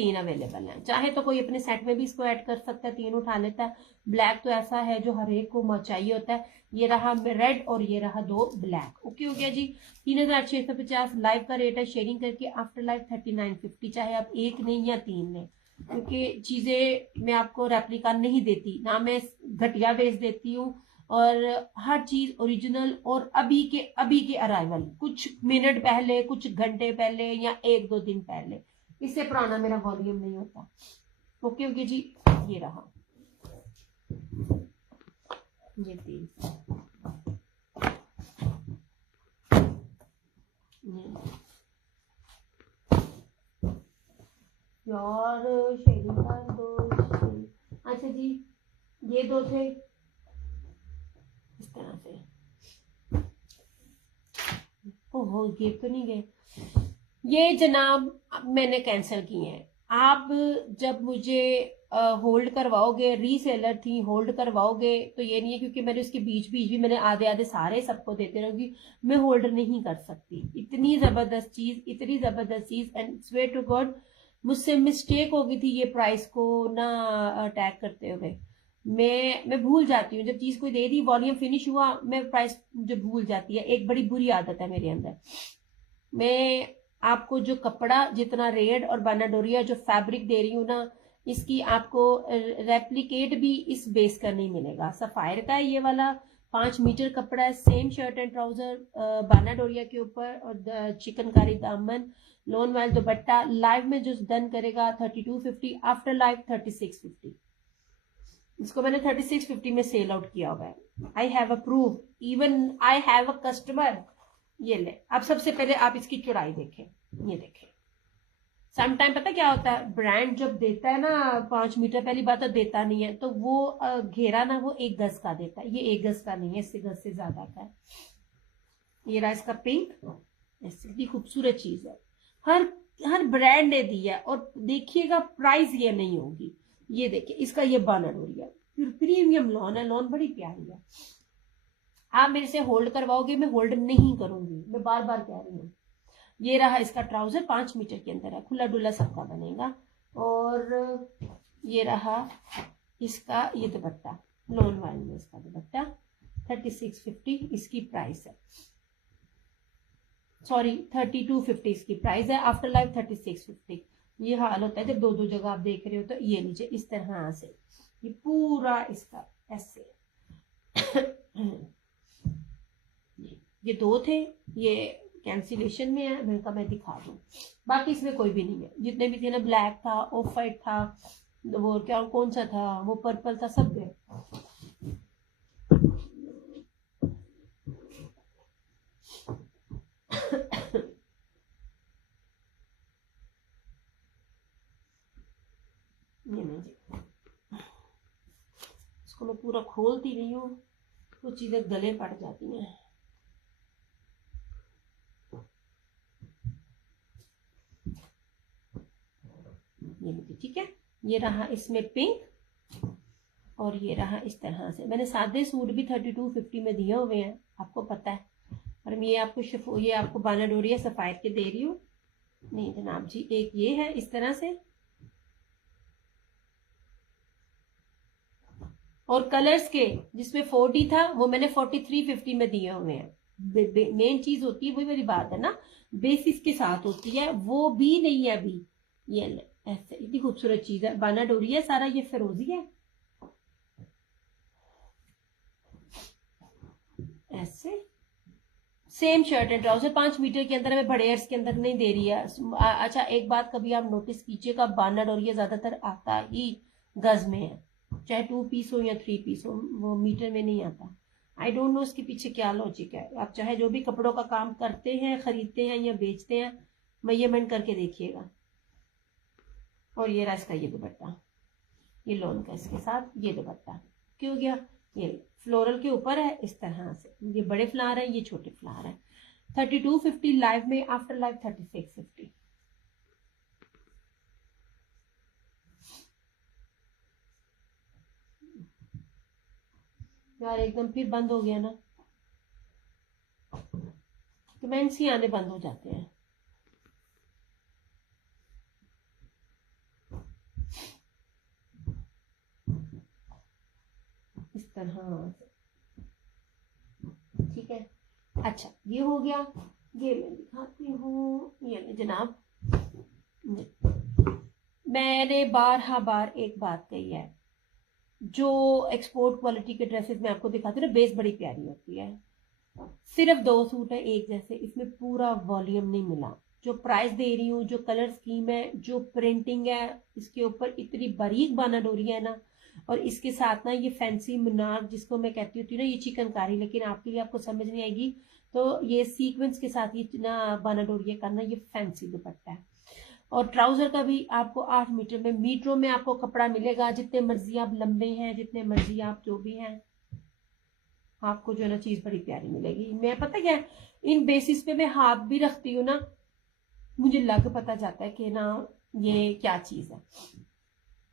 3 available हैं। चाहे तो कोई अपने सेट में भी इसको ऐड कर सकता है, 3 उठा लेता है। ब्लैक तो ऐसा है जो हर एक को चाहिए होता है। ये रहा रेड और ये रहा 2 ब्लैक। ओके हो गया जी। 3650 लाइव का रेट है, शेयरिंग करके आफ्टर लाइव 3950। चाहे आप एक लें या 3 लें, क्योंकि चीजें मैं आपको रेप्लिका नहीं देती, ना मैं घटिया बेच देती हूँ, और हर चीज ओरिजिनल और अभी के अराइवल, कुछ मिनट पहले, कुछ घंटे पहले या 1-2 दिन पहले, इससे पुराना मेरा वॉल्यूम नहीं होता। ओके ओके जी। ये रहा ये 3 यार शेडिंग कर दो। अच्छा जी, ये 2 थे इस तरह से। ओहो, ये तो नहीं गए ये जनाब, मैंने कैंसिल किए हैं। आप जब मुझे होल्ड करवाओगे, रीसेलर थी, होल्ड करवाओगे तो ये नहीं है क्योंकि मैंने उसके बीच बीच भी मैंने आधे आधे सारे सबको देते रहूंगी, मैं होल्ड नहीं कर सकती। इतनी जबरदस्त चीज, एंड स्वेयर टू गॉड मुझसे मिस्टेक हो गई थी ये प्राइस को ना टैग करते हुए। मैं भूल जाती हूँ, जब चीज कोई दे दी, वॉल्यूम फिनिश हुआ, मैं प्राइस मुझे भूल जाती है। एक बड़ी बुरी आदत है मेरे अंदर। मैं आपको जो कपड़ा, जितना रेड और बानाडोरिया जो फैब्रिक दे रही हूँ ना, इसकी आपको रेप्लिकेट भी इस बेस का नहीं मिलेगा। सफायर का है ये वाला, 5 मीटर कपड़ा है, सेम शर्ट एंड ट्राउजर बानाडोरिया के ऊपर, और चिकनकारी दामन, लोन वाइल दुपट्टा। लाइव में जो डन करेगा 3250, आफ्टर लाइव 3650। इसको मैंने 3650 में सेल आउट किया हुआ है। I have a proof, even I have a customer. ये ले, अब सबसे पहले आप इसकी चौड़ाई देखें, ये देखें। सम टाइम पता क्या होता है, ब्रांड जब देता है ना 5 मीटर, पहली बात तो देता नहीं है, तो वो घेरा ना वो 1 गज का देता है। ये 1 गज का नहीं है, इससे गज से ज्यादा का है। ये रहा इसका पिंक, इतनी खूबसूरत चीज है। हर हर ब्रांड ने दी है, और देखिएगा प्राइस ये नहीं होगी। ये देखिए इसका ये बानर हो रही है, प्रीमियम लॉन है, लॉन बड़ी प्यारी है। आप मेरे से होल्ड करवाओगे, मैं होल्ड नहीं करूंगी, मैं बार बार कह रही हूँ। ये रहा इसका ट्राउजर, 5 मीटर के अंदर है, खुला डुला सबका बनेगा। और ये रहा इसका ये दुपट्टा, लोन वाइल में इसका दुपट्टा 3650 इसकी प्राइस है, सॉरी 3250 इसकी प्राइस है। After life 3650। ये हाल होता है जब 2-2 जगह आप देख रहे हो। तो ये नीचे इस तरह से ये पूरा इसका ऐसे ये 2 थे, ये कैंसिलेशन में है, मैंने कहा मैं दिखा दूं। बाकी इसमें कोई भी नहीं है, जितने भी थे ना, ब्लैक था, ऑफ वाइट था, वो क्या कौन सा था, वो पर्पल था, सब गए। ये नहीं जी, इसको मैं पूरा खोलती नहीं हूँ, कुछ चीजें गले पड़ जाती हैं। ये लीजिए, ठीक है। ये रहा इसमें पिंक, और ये रहा इस तरह से। मैंने सादे सूट भी 3250 में दिए हुए हैं, आपको पता है। और ये आपको ये आपको बानाडोरिया सफायर के दे रही हूँ। नहीं जनाब जी, एक ये है इस तरह से, और कलर्स के जिसमें 40 था वो मैंने 4350 में दिए हुए हैं। मेन चीज होती है, वही वाली बात है ना, बेसिस के साथ होती है, वो भी नहीं है अभी। ये ऐसे इतनी खूबसूरत चीज है, बानाडोरिया सारा, ये फिरोजी है ऐसे। Same shirt and trouser, 5 metre के अंदर, हमें बड़े एयर्स के अंदर नहीं दे रही है। अच्छा एक बात कभी आप नोटिस कीजिएगा, बानाडोरिया ज्यादातर आता ही गज में है, चाहे 2 पीस हो या 3 पीस हो, वो मीटर में नहीं आता। आई डोंट नो उसके पीछे क्या लॉजिक है। आप चाहे जो भी कपड़ों का काम करते हैं, खरीदते हैं या बेचते हैं, मेजरमेंट करके देखिएगा। और ये रहा इसका ये दुपट्टा, ये लोन का इसके साथ ये दुपट्टा। क्यों गया, ये फ्लोरल के ऊपर है इस तरह से, ये बड़े फ्लावर है, ये छोटे फ्लावर है। 3250 लाइव में, आफ्टर लाइव 3650। यार एकदम फिर बंद हो गया ना, कमेंट्स ही आने बंद हो जाते हैं। तरह से, ठीक है। अच्छा ये हो गया, ये मैं दिखाती हूँ। ये जनाब, मैंने बार एक बात कही है, जो एक्सपोर्ट क्वालिटी के ड्रेसेस में आपको दिखाती हूँ ना, बेस बड़ी प्यारी होती है। सिर्फ 2 सूट है एक जैसे, इसमें पूरा वॉल्यूम नहीं मिला। जो प्राइस दे रही हूँ, जो कलर स्कीम है, जो प्रिंटिंग है, इसके ऊपर इतनी बारीक बानाडोरी है ना, और इसके साथ ना ये फैंसी मुनार जिसको मैं कहती होती हूँ ना, ये चिकनकारी, लेकिन आपके लिए आपको समझ नहीं आएगी। तो ये सीक्वेंस के साथ ये ना बानाडोरी करना, ये फैंसी दुपट्टा है। और ट्राउजर का भी आपको 8 मीटर में, मीटरों में आपको कपड़ा मिलेगा। जितने मर्जी आप लंबे हैं, जितने मर्जी आप जो भी हैं, आपको जो है ना चीज बड़ी प्यारी मिलेगी। मैं पता क्या, इन बेसिस पे मैं हाथ भी रखती हूँ ना, मुझे लग पता जाता है कि ना ये क्या चीज है।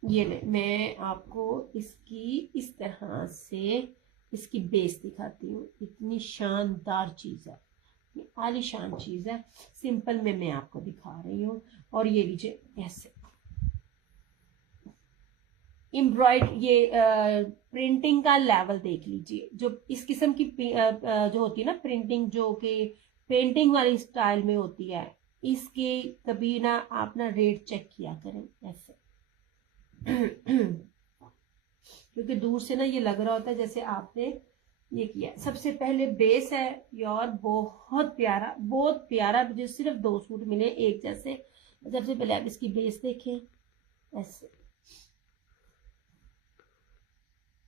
ये ले, मैं आपको इसकी इस तरह से इसकी बेस दिखाती हूँ। इतनी शानदार चीज है, आलीशान चीज है। सिंपल में मैं आपको दिखा रही हूँ। और ये लीजिए ऐसे एम्ब्रॉयड, ये प्रिंटिंग का लेवल देख लीजिए। जो इस किस्म की जो होती है ना प्रिंटिंग, जो कि पेंटिंग वाली स्टाइल में होती है, इसके कभी ना आप ना रेट चेक किया करें ऐसे। क्योंकि दूर से ना ये लग रहा होता है जैसे आपने ये किया। सबसे पहले बेस है यार, बहुत प्यारा बहुत प्यारा। मुझे सिर्फ 2 सूट मिले एक जैसे। सबसे पहले आप इसकी बेस देखें ऐसे,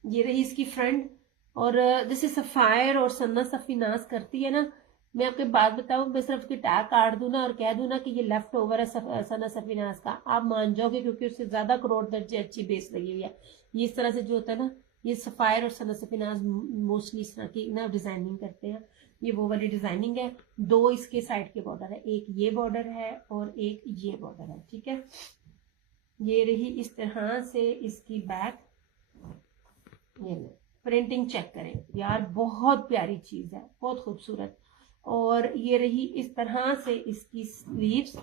ये रही इसकी फ्रंट। और जैसे सफायर और सन्ना सफीनाज करती है ना, मैं आपको बात बताऊं, मैं सिर्फ उसकी टैग काट दूं ना और कह दूं ना कि ये लेफ्ट ओवर है सन्ना सफीनाज का, आप मान जाओगे, क्योंकि उससे ज्यादा करोड़ दर्जे अच्छी बेस लगी हुई है। ये इस तरह से जो होता है ना, ये सफायर और सन्ना सफीनाज मोस्टली इस तरह की ना डिजाइनिंग करते हैं। ये वो वाली डिजाइनिंग है। 2 इसके साइड के बॉर्डर है, एक ये बॉर्डर है और एक ये बॉर्डर है, ठीक है। ये रही इस तरह से इसकी बैक। ये प्रिंटिंग चेक करें यार, बहुत प्यारी चीज है, बहुत खूबसूरत। और ये रही इस तरह से इसकी स्लीव्स,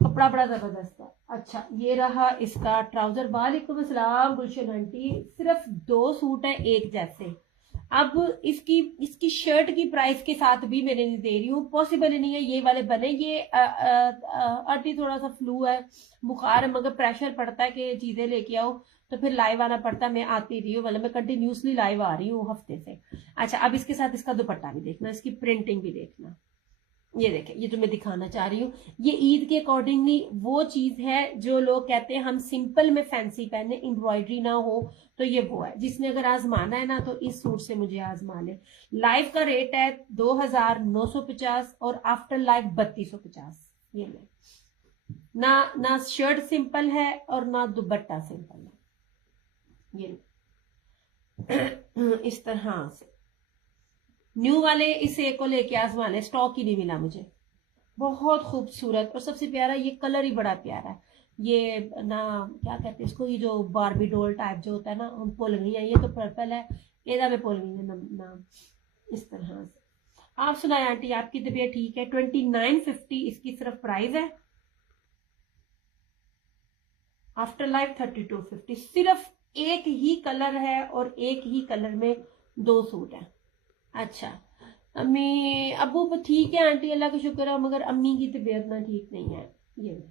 कपड़ा बड़ा जबरदस्त है। अच्छा ये रहा इसका ट्राउजर। वालेकुम अस्सलाम गुलशन आंटी, सिर्फ 2 सूट है एक जैसे। अब इसकी इसकी शर्ट की प्राइस के साथ भी मैंने नहीं दे रही हूँ, पॉसिबल ही नहीं है ये वाले बने। ये आंटी थोड़ा सा फ्लू है, बुखार है, मगर प्रेशर पड़ता है कि चीजें लेके आओ, तो फिर लाइव आना पड़ता है। मैं आती रही हूँ, मतलब मैं कंटिन्यूसली लाइव आ रही हूँ हफ्ते से। अच्छा अब इसके साथ इसका दुपट्टा भी देखना, इसकी प्रिंटिंग भी देखना। ये देखें, ये जो मैं दिखाना चाह रही हूँ, ये ईद के अकॉर्डिंगली वो चीज है जो लोग कहते हैं हम सिंपल में फैंसी पहने, एम्ब्रॉयडरी ना हो, तो ये वो है। जिसने अगर आजमाना है ना, तो इस सूट से मुझे आजमा ले। लाइव का रेट है 2950 और आफ्टर लाइव 3250। ये ले ना, ना शर्ट सिंपल है और ना दुपट्टा सिंपल है। ये इस तरह से न्यू वाले इस एक को लेके आजमा ले, स्टॉक ही नहीं मिला मुझे। बहुत खूबसूरत और सबसे प्यारा, ये कलर ही बड़ा प्यारा है। ये ना क्या कहते हैं इसको, ये जो बारबी डोल टाइप जो होता है ना, हम भूल गई है। ये तो पर्पल है, एदा में भूल गई है नाम। इस तरह से आप सुनाए आंटी, आपकी तबीयत ठीक है? 2950 इसकी सिर्फ प्राइस है। After life 3250। सिर्फ एक ही कलर है और एक ही कलर में 2 सूट है। अच्छा अम्मी अबू ठीक है आंटी, अल्लाह का शुक्र है, मगर अम्मी की तबीयत ना ठीक नहीं है। ये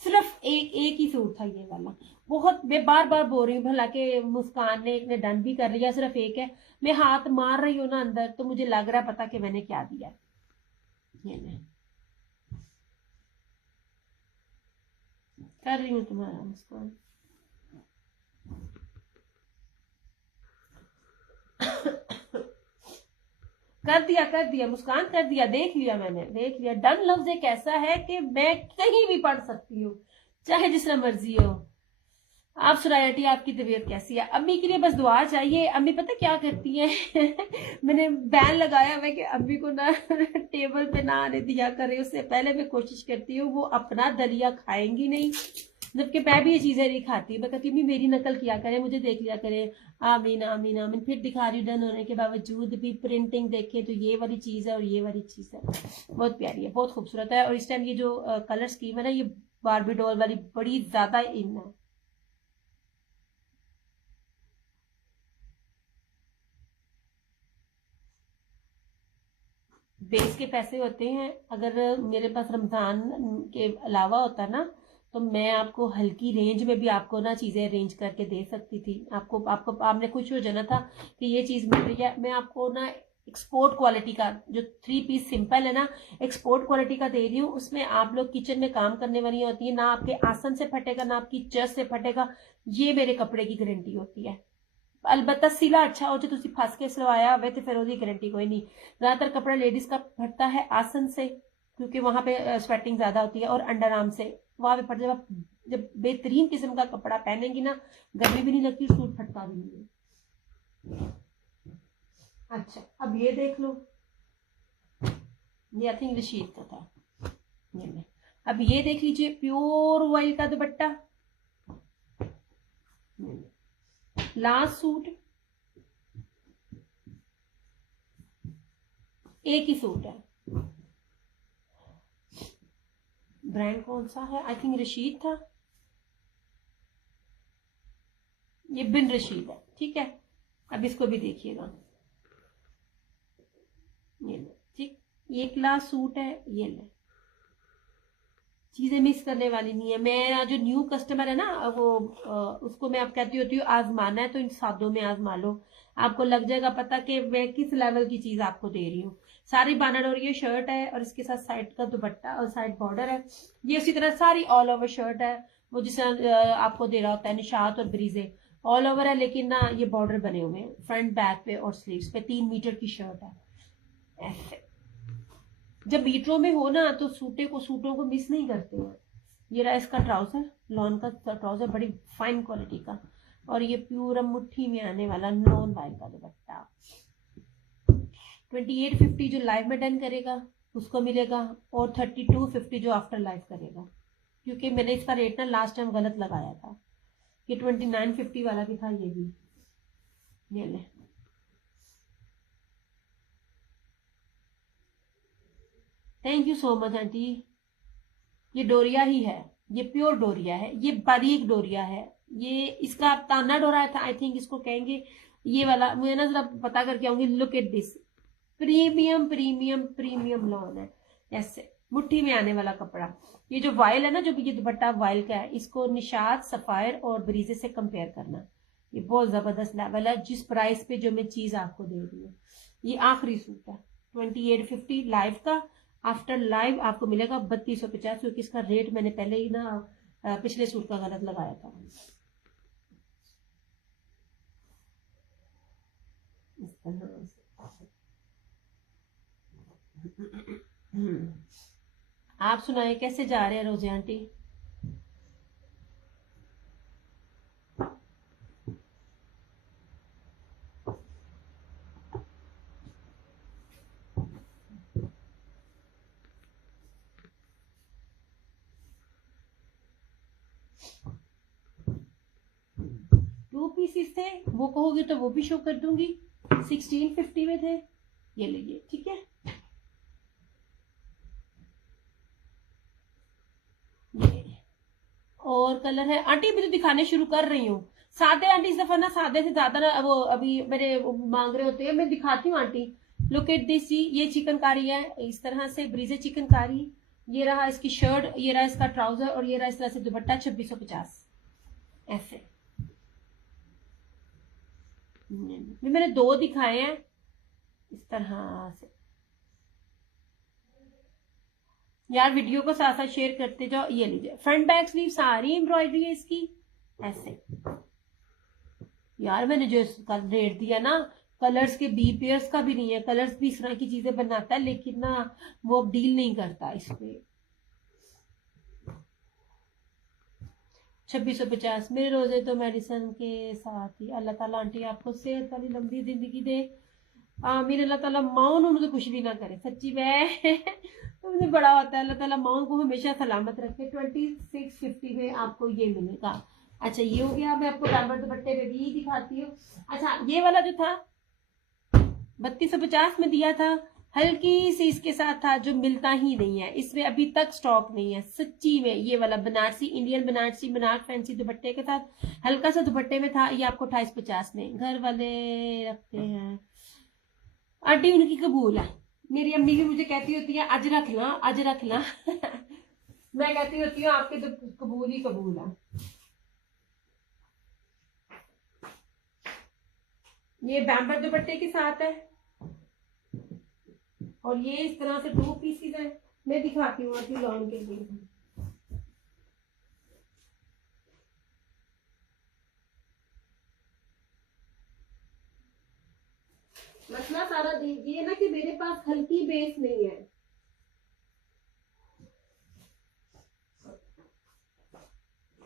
सिर्फ एक ही सूट था ये वाला। बहुत मैं बार बार बोल रही हूँ, भला के मुस्कान ने एक ने डन भी कर लिया, सिर्फ एक है। मैं हाथ मार रही हूँ ना अंदर, तो मुझे लग रहा है पता कि मैंने क्या दिया। ये मैं कर रही हूँ तुम्हारा मुस्कान। कर दिया मुस्कान, कर दिया, देख लिया मैंने, देख लिया। डन लफ्ज एक ऐसा है कि मैं कहीं भी पढ़ सकती हूँ, चाहे जिस तरह मर्जी हो। आप सुनाइए आंटी, आपकी तबीयत कैसी है? अम्मी के लिए बस दुआ चाहिए। अम्मी पता क्या करती है मैंने बैन लगाया हुआ है कि अम्मी को ना टेबल पे ना आने दिया करे। उससे पहले मैं कोशिश करती हूँ, वो अपना दलिया खाएंगी नहीं, जबकि मैं भी ये चीजें नहीं खाती। मैं कहती हूँ मेरी नकल किया करे, मुझे देख लिया करे। आमीन आमीन आमीन। फिर दिखा रही हूँ, डन होने के बावजूद भी प्रिंटिंग देखे तो ये वाली चीज है और ये वाली चीज है। बहुत प्यारी है, बहुत खूबसूरत है। और इस टाइम ये जो कलर स्कीम है ना, ये बारबी डॉल वाली बड़ी ज्यादा इन है। बेस के पैसे होते हैं। अगर मेरे पास रमजान के अलावा होता ना तो मैं आपको हल्की रेंज में भी आपको ना चीजें अरेंज करके दे सकती थी। आपने खुश हो जाना था कि ये चीज मिल रही है। मैं आपको ना एक्सपोर्ट क्वालिटी का जो 3 पीस सिंपल है ना, एक्सपोर्ट क्वालिटी का दे रही हूँ। उसमें आप लोग किचन में काम करने वाली होती है ना, आपके आसन से फटेगा ना आपकी चेस्ट से फटेगा। ये मेरे कपड़े की गारंटी होती है। अलबत्ता सिला अच्छा हो जो तुसी फस के सिलवाया हुए तो फिर उसकी गारंटी कोई नहीं। ज्यादातर कपड़ा लेडीज का फटता है आसन से, क्योंकि वहां पे स्वेटिंग ज्यादा होती है, और अंडर आर्म से वहां पे फट जाएगा। जब बेहतरीन किस्म का कपड़ा पहनेंगी ना, गर्मी भी नहीं लगती, सूट फटता भी नहीं है। अच्छा, अब ये देख लो, ये आई थिंक रशीद का था। ये ले, अब ये देख लीजिए, प्योर वाइल का दुपट्टा, लास्ट सूट, एक ही सूट है। ब्रांड कौन सा है? आई थिंक रशीद था, ये बिन रशीद है, ठीक है। अब इसको भी देखिएगा, ये ले, ठीक, ये क्लास सूट है, ये ले, चीजें मिस करने वाली नहीं है। मैं जो न्यू कस्टमर है ना वो उसको मैं अब कहती होती हूँ आजमाना है तो इन सादों में आजमा लो, आपको लग जाएगा पता कि मैं किस लेवल की चीज आपको दे रही हूँ। सारी बानर, और ये शर्ट है और इसके साथ साइड का दुपट्टा और साइड बॉर्डर है। ये उसी तरह सारी ऑल ओवर शर्ट है, वो जिस आपको दे रहा होता है निशात और ब्रीजे, ऑल ओवर है, लेकिन ना ये बॉर्डर बने हुए हैं फ्रंट बैक पे और स्लीव्स पे। 3 मीटर की शर्ट है ऐसे। जब मीटरों में हो ना तो सूटों को मिस नहीं करते हैं। ये रहा इसका ट्राउजर, लॉन का ट्राउजर, बड़ी फाइन क्वालिटी का, और ये प्योर मुट्ठी में आने वाला नॉन वाइल का दुपट्टा। 2850 जो लाइव में डन करेगा उसको मिलेगा, और 3250 जो आफ्टर लाइव करेगा, क्योंकि मैंने इसका रेट ना लास्ट टाइम गलत लगाया था। ये 2950 वाला भी था, ये भी ये ले। Thank you so much aunty. ये डोरिया ही है, ये प्योर डोरिया है, ये बारीक डोरिया है। ये इसका ताना डोरा था आई थिंक इसको कहेंगे। ये वाला मैं ना जरा पता करके आऊंगी। Look at this, premium premium premium lawn है ऐसे, मुट्ठी में आने वाला कपड़ा। ये जो वाइल है ना, जो ये दुपट्टा वाइल का है, इसको निशात, सफायर और ब्रीजे से कंपेयर करना, ये बहुत जबरदस्त लेवल है। जिस प्राइस पे जो मैं चीज आपको दे रही हूँ, ये आखिरी सूट है 2850 लाइव का। आफ्टर लाइव आपको मिलेगा 3250, क्योंकि इसका रेट मैंने पहले ही ना पिछले सूट का गलत लगाया था। इस तरह से आप सुनाए कैसे जा रहे हैं रोजे आंटी? टू पीसीस थे, वो कहोगे तो वो भी शो कर दूंगी। 1650 में थे, ये लीजिए, ठीक है। ये और कलर है आंटी, अभी तो दिखाने शुरू कर रही हूँ। सादे आंटी इस दफा ना सादे से ज्यादा ना वो अभी मेरे मांग रहे होते हैं, मैं दिखाती हूँ आंटी। लुक एट दिस, ये चिकनकारी है इस तरह से, ब्रीजे चिकनकारी। ये रहा इसकी शर्ट, ये रहा इसका ट्राउजर, और ये रहा इस तरह से दुपट्टा 2650 ऐसे। मैंने 2 दिखाए हैं इस तरह से। यार वीडियो को साथ साथ शेयर करते जाओ। ये लीजिए, फ्रंट बैक स्लीव सारी एम्ब्रॉयडरी है इसकी ऐसे। यार मैंने जो इसका रेट दिया ना, कलर्स के बी पेयर्स का भी नहीं है। कलर्स भी इस तरह की चीजें बनाता है, लेकिन ना वो अब डील नहीं करता इस पे। 2650 मेरे रोजे तो मेडिसिन के साथ ही। अल्लाह ताला आंटी आपको सेहत वाली लंबी जिंदगी दे, आमीन। अल्लाह ताला माउन उनको कुछ भी ना करे, सच्ची में मुझे बड़ा होता है। अल्लाह ताला माउन को हमेशा सलामत रखे। 2650 में आपको ये मिलेगा। अच्छा, ये हो गया। मैं आपको डायमंड दुपट्टे पे भी दिखाती हूँ। अच्छा, ये वाला जो था 3250 में दिया था, हल्की सी इसके साथ था जो मिलता ही नहीं है, इसमें अभी तक स्टॉक नहीं है सच्ची में। ये वाला बनारसी, इंडियन बनारसी बनारस फैंसी दुपट्टे के साथ हल्का सा दुपट्टे में था, ये आपको 2850 में। घर वाले रखते हैं आंटी, उनकी कबूल है। मेरी अम्मी भी मुझे कहती होती है आज रख ला, आज रख ला। मैं कहती होती हूँ आपके तो कबूल ही कबूल है। ये बैम्बर दुपट्टे के साथ है और ये इस तरह से 2 पीसीज है। मैं दिखाती हूँ आपकी लॉन के लिए। मसला सारा ये ना कि मेरे पास हल्की बेस नहीं है,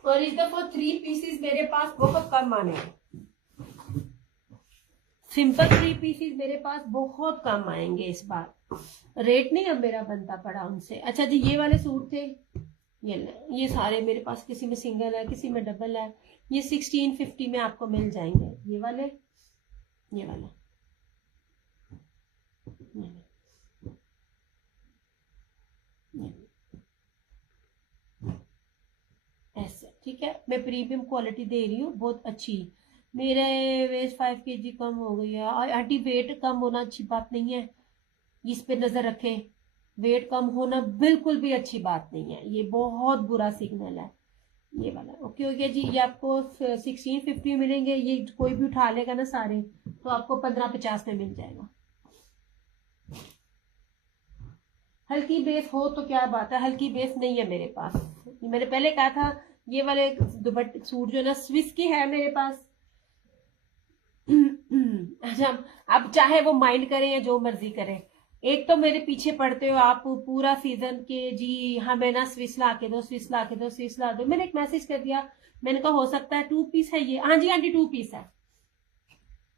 और इस दफा 3 पीसेस मेरे पास बहुत कम आने हैं। सिंपल 3 पीसेस मेरे पास बहुत कम आएंगे इस बार। रेट नहीं अब मेरा बनता पड़ा उनसे। अच्छा जी, ये वाले सूट थे, ये सारे मेरे पास, किसी में सिंगल है, किसी में डबल है। ये 1650 में आपको मिल जाएंगे। ये वाले, ये वाला, ऐसे, ठीक है। मैं प्रीमियम क्वालिटी दे रही हूँ, बहुत अच्छी। मेरे वेस्ट 5 kg कम हो गई है। आंटी वेट कम होना अच्छी बात नहीं है, इस पे नजर रखें। वेट कम होना बिल्कुल भी अच्छी बात नहीं है, ये बहुत बुरा सिग्नल है। ये वाला ओके हो गया जी। ये आपको 1650 मिलेंगे। ये कोई भी उठा लेगा ना सारे, तो आपको 1550 में मिल जाएगा। हल्की बेस हो तो क्या बात है, हल्की बेस नहीं है मेरे पास। मैंने पहले कहा था, ये वाले दुपट्टे सूट जो है ना स्विस के है मेरे पास। अच्छा, अब चाहे वो माइंड करें या जो मर्जी करें, एक तो मेरे पीछे पड़ते हो आप पूरा सीजन के जी, हमें ना स्विस ला के दो, स्विस ला के दो, स्विस ला दो। मैंने एक मैसेज कर दिया, मैंने कहा हो सकता है 2 पीस है ये। हाँ जी आंटी 2 पीस है।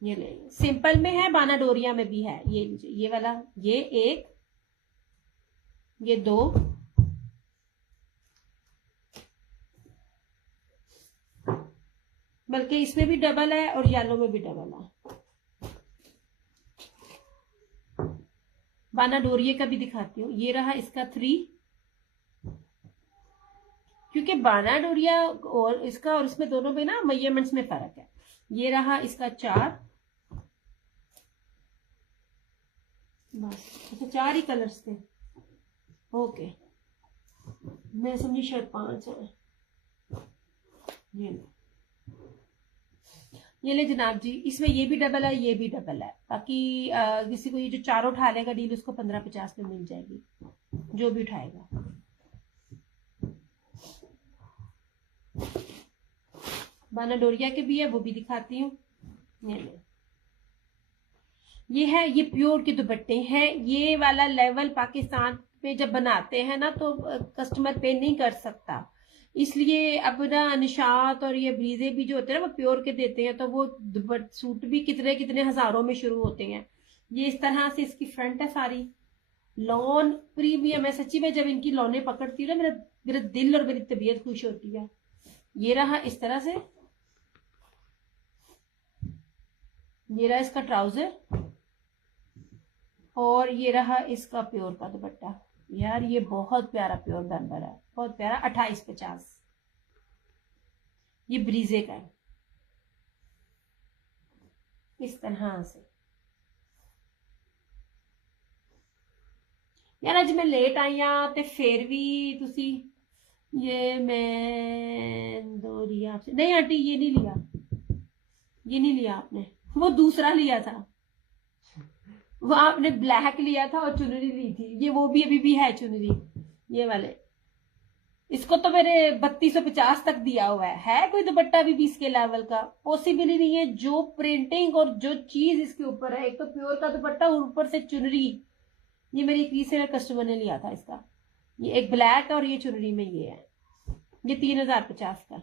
ये ले, सिंपल में है, बाना डोरिया में भी है। ये लीजिए, ये वाला, ये एक, ये 2, बल्कि इसमें भी डबल है और येलो में भी डबल है। बाना डोरिये का भी दिखाती हूँ। ये रहा इसका 3, क्योंकि बाना डोरिया और इसका और इसमें दोनों में ना मेजरमेंट्स में फर्क है। ये रहा इसका 4, बस। अच्छा 4 ही कलर्स थे, ओके। मैं समझी शायद 5 है। ये ले जनाब जी, इसमें ये भी डबल है, ये भी डबल है, ताकि किसी को ये जो चारों उठा लेगा डील, उसको 1550 में मिल जाएगी, जो भी उठाएगा। बाना डोरिया के भी है, वो भी दिखाती हूँ। ये है, ये प्योर के दुपट्टे हैं। ये वाला लेवल पाकिस्तान में जब बनाते हैं ना, तो कस्टमर पे नहीं कर सकता, इसलिए अब ना निशात और ये ब्रीजे भी जो होते हैं ना, वो प्योर के देते हैं, तो वो सूट भी कितने कितने हजारों में शुरू होते हैं। ये इस तरह से इसकी फ्रंट है सारी, लॉन प्रीमियम है। सच्ची में जब इनकी लॉने पकड़ती हूँ ना, मेरा मेरा दिल और मेरी तबीयत खुश होती है। ये रहा इस तरह से, ये रहा इसका ट्राउजर, और ये रहा इसका प्योर का दुपट्टा। यार ये बहुत प्यारा प्योर बैम्बर है, बहुत प्यारा। 2850, ये ब्रीजे का है इस तरह से। यार अज मैं लेट आई हाँ, ते फिर भी तुसी ये मैं दो लिया आपसे। नहीं आंटी ये नहीं लिया, ये नहीं लिया आपने, वो दूसरा लिया था। वो आपने ब्लैक लिया था और चुनरी ली थी, ये वो भी अभी भी है चुनरी, ये वाले। इसको तो मेरे 3250 तक दिया हुआ है कोई दुपट्टा भी 20 के लेवल का पॉसिबल ही नहीं है। जो प्रिंटिंग और जो चीज इसके ऊपर है, एक तो प्योर का दुपट्टा और ऊपर से चुनरी। ये मेरी एक रीसेलर कस्टमर ने लिया था इसका, ये एक ब्लैक और ये चुनरी में ये है। ये 3050 का,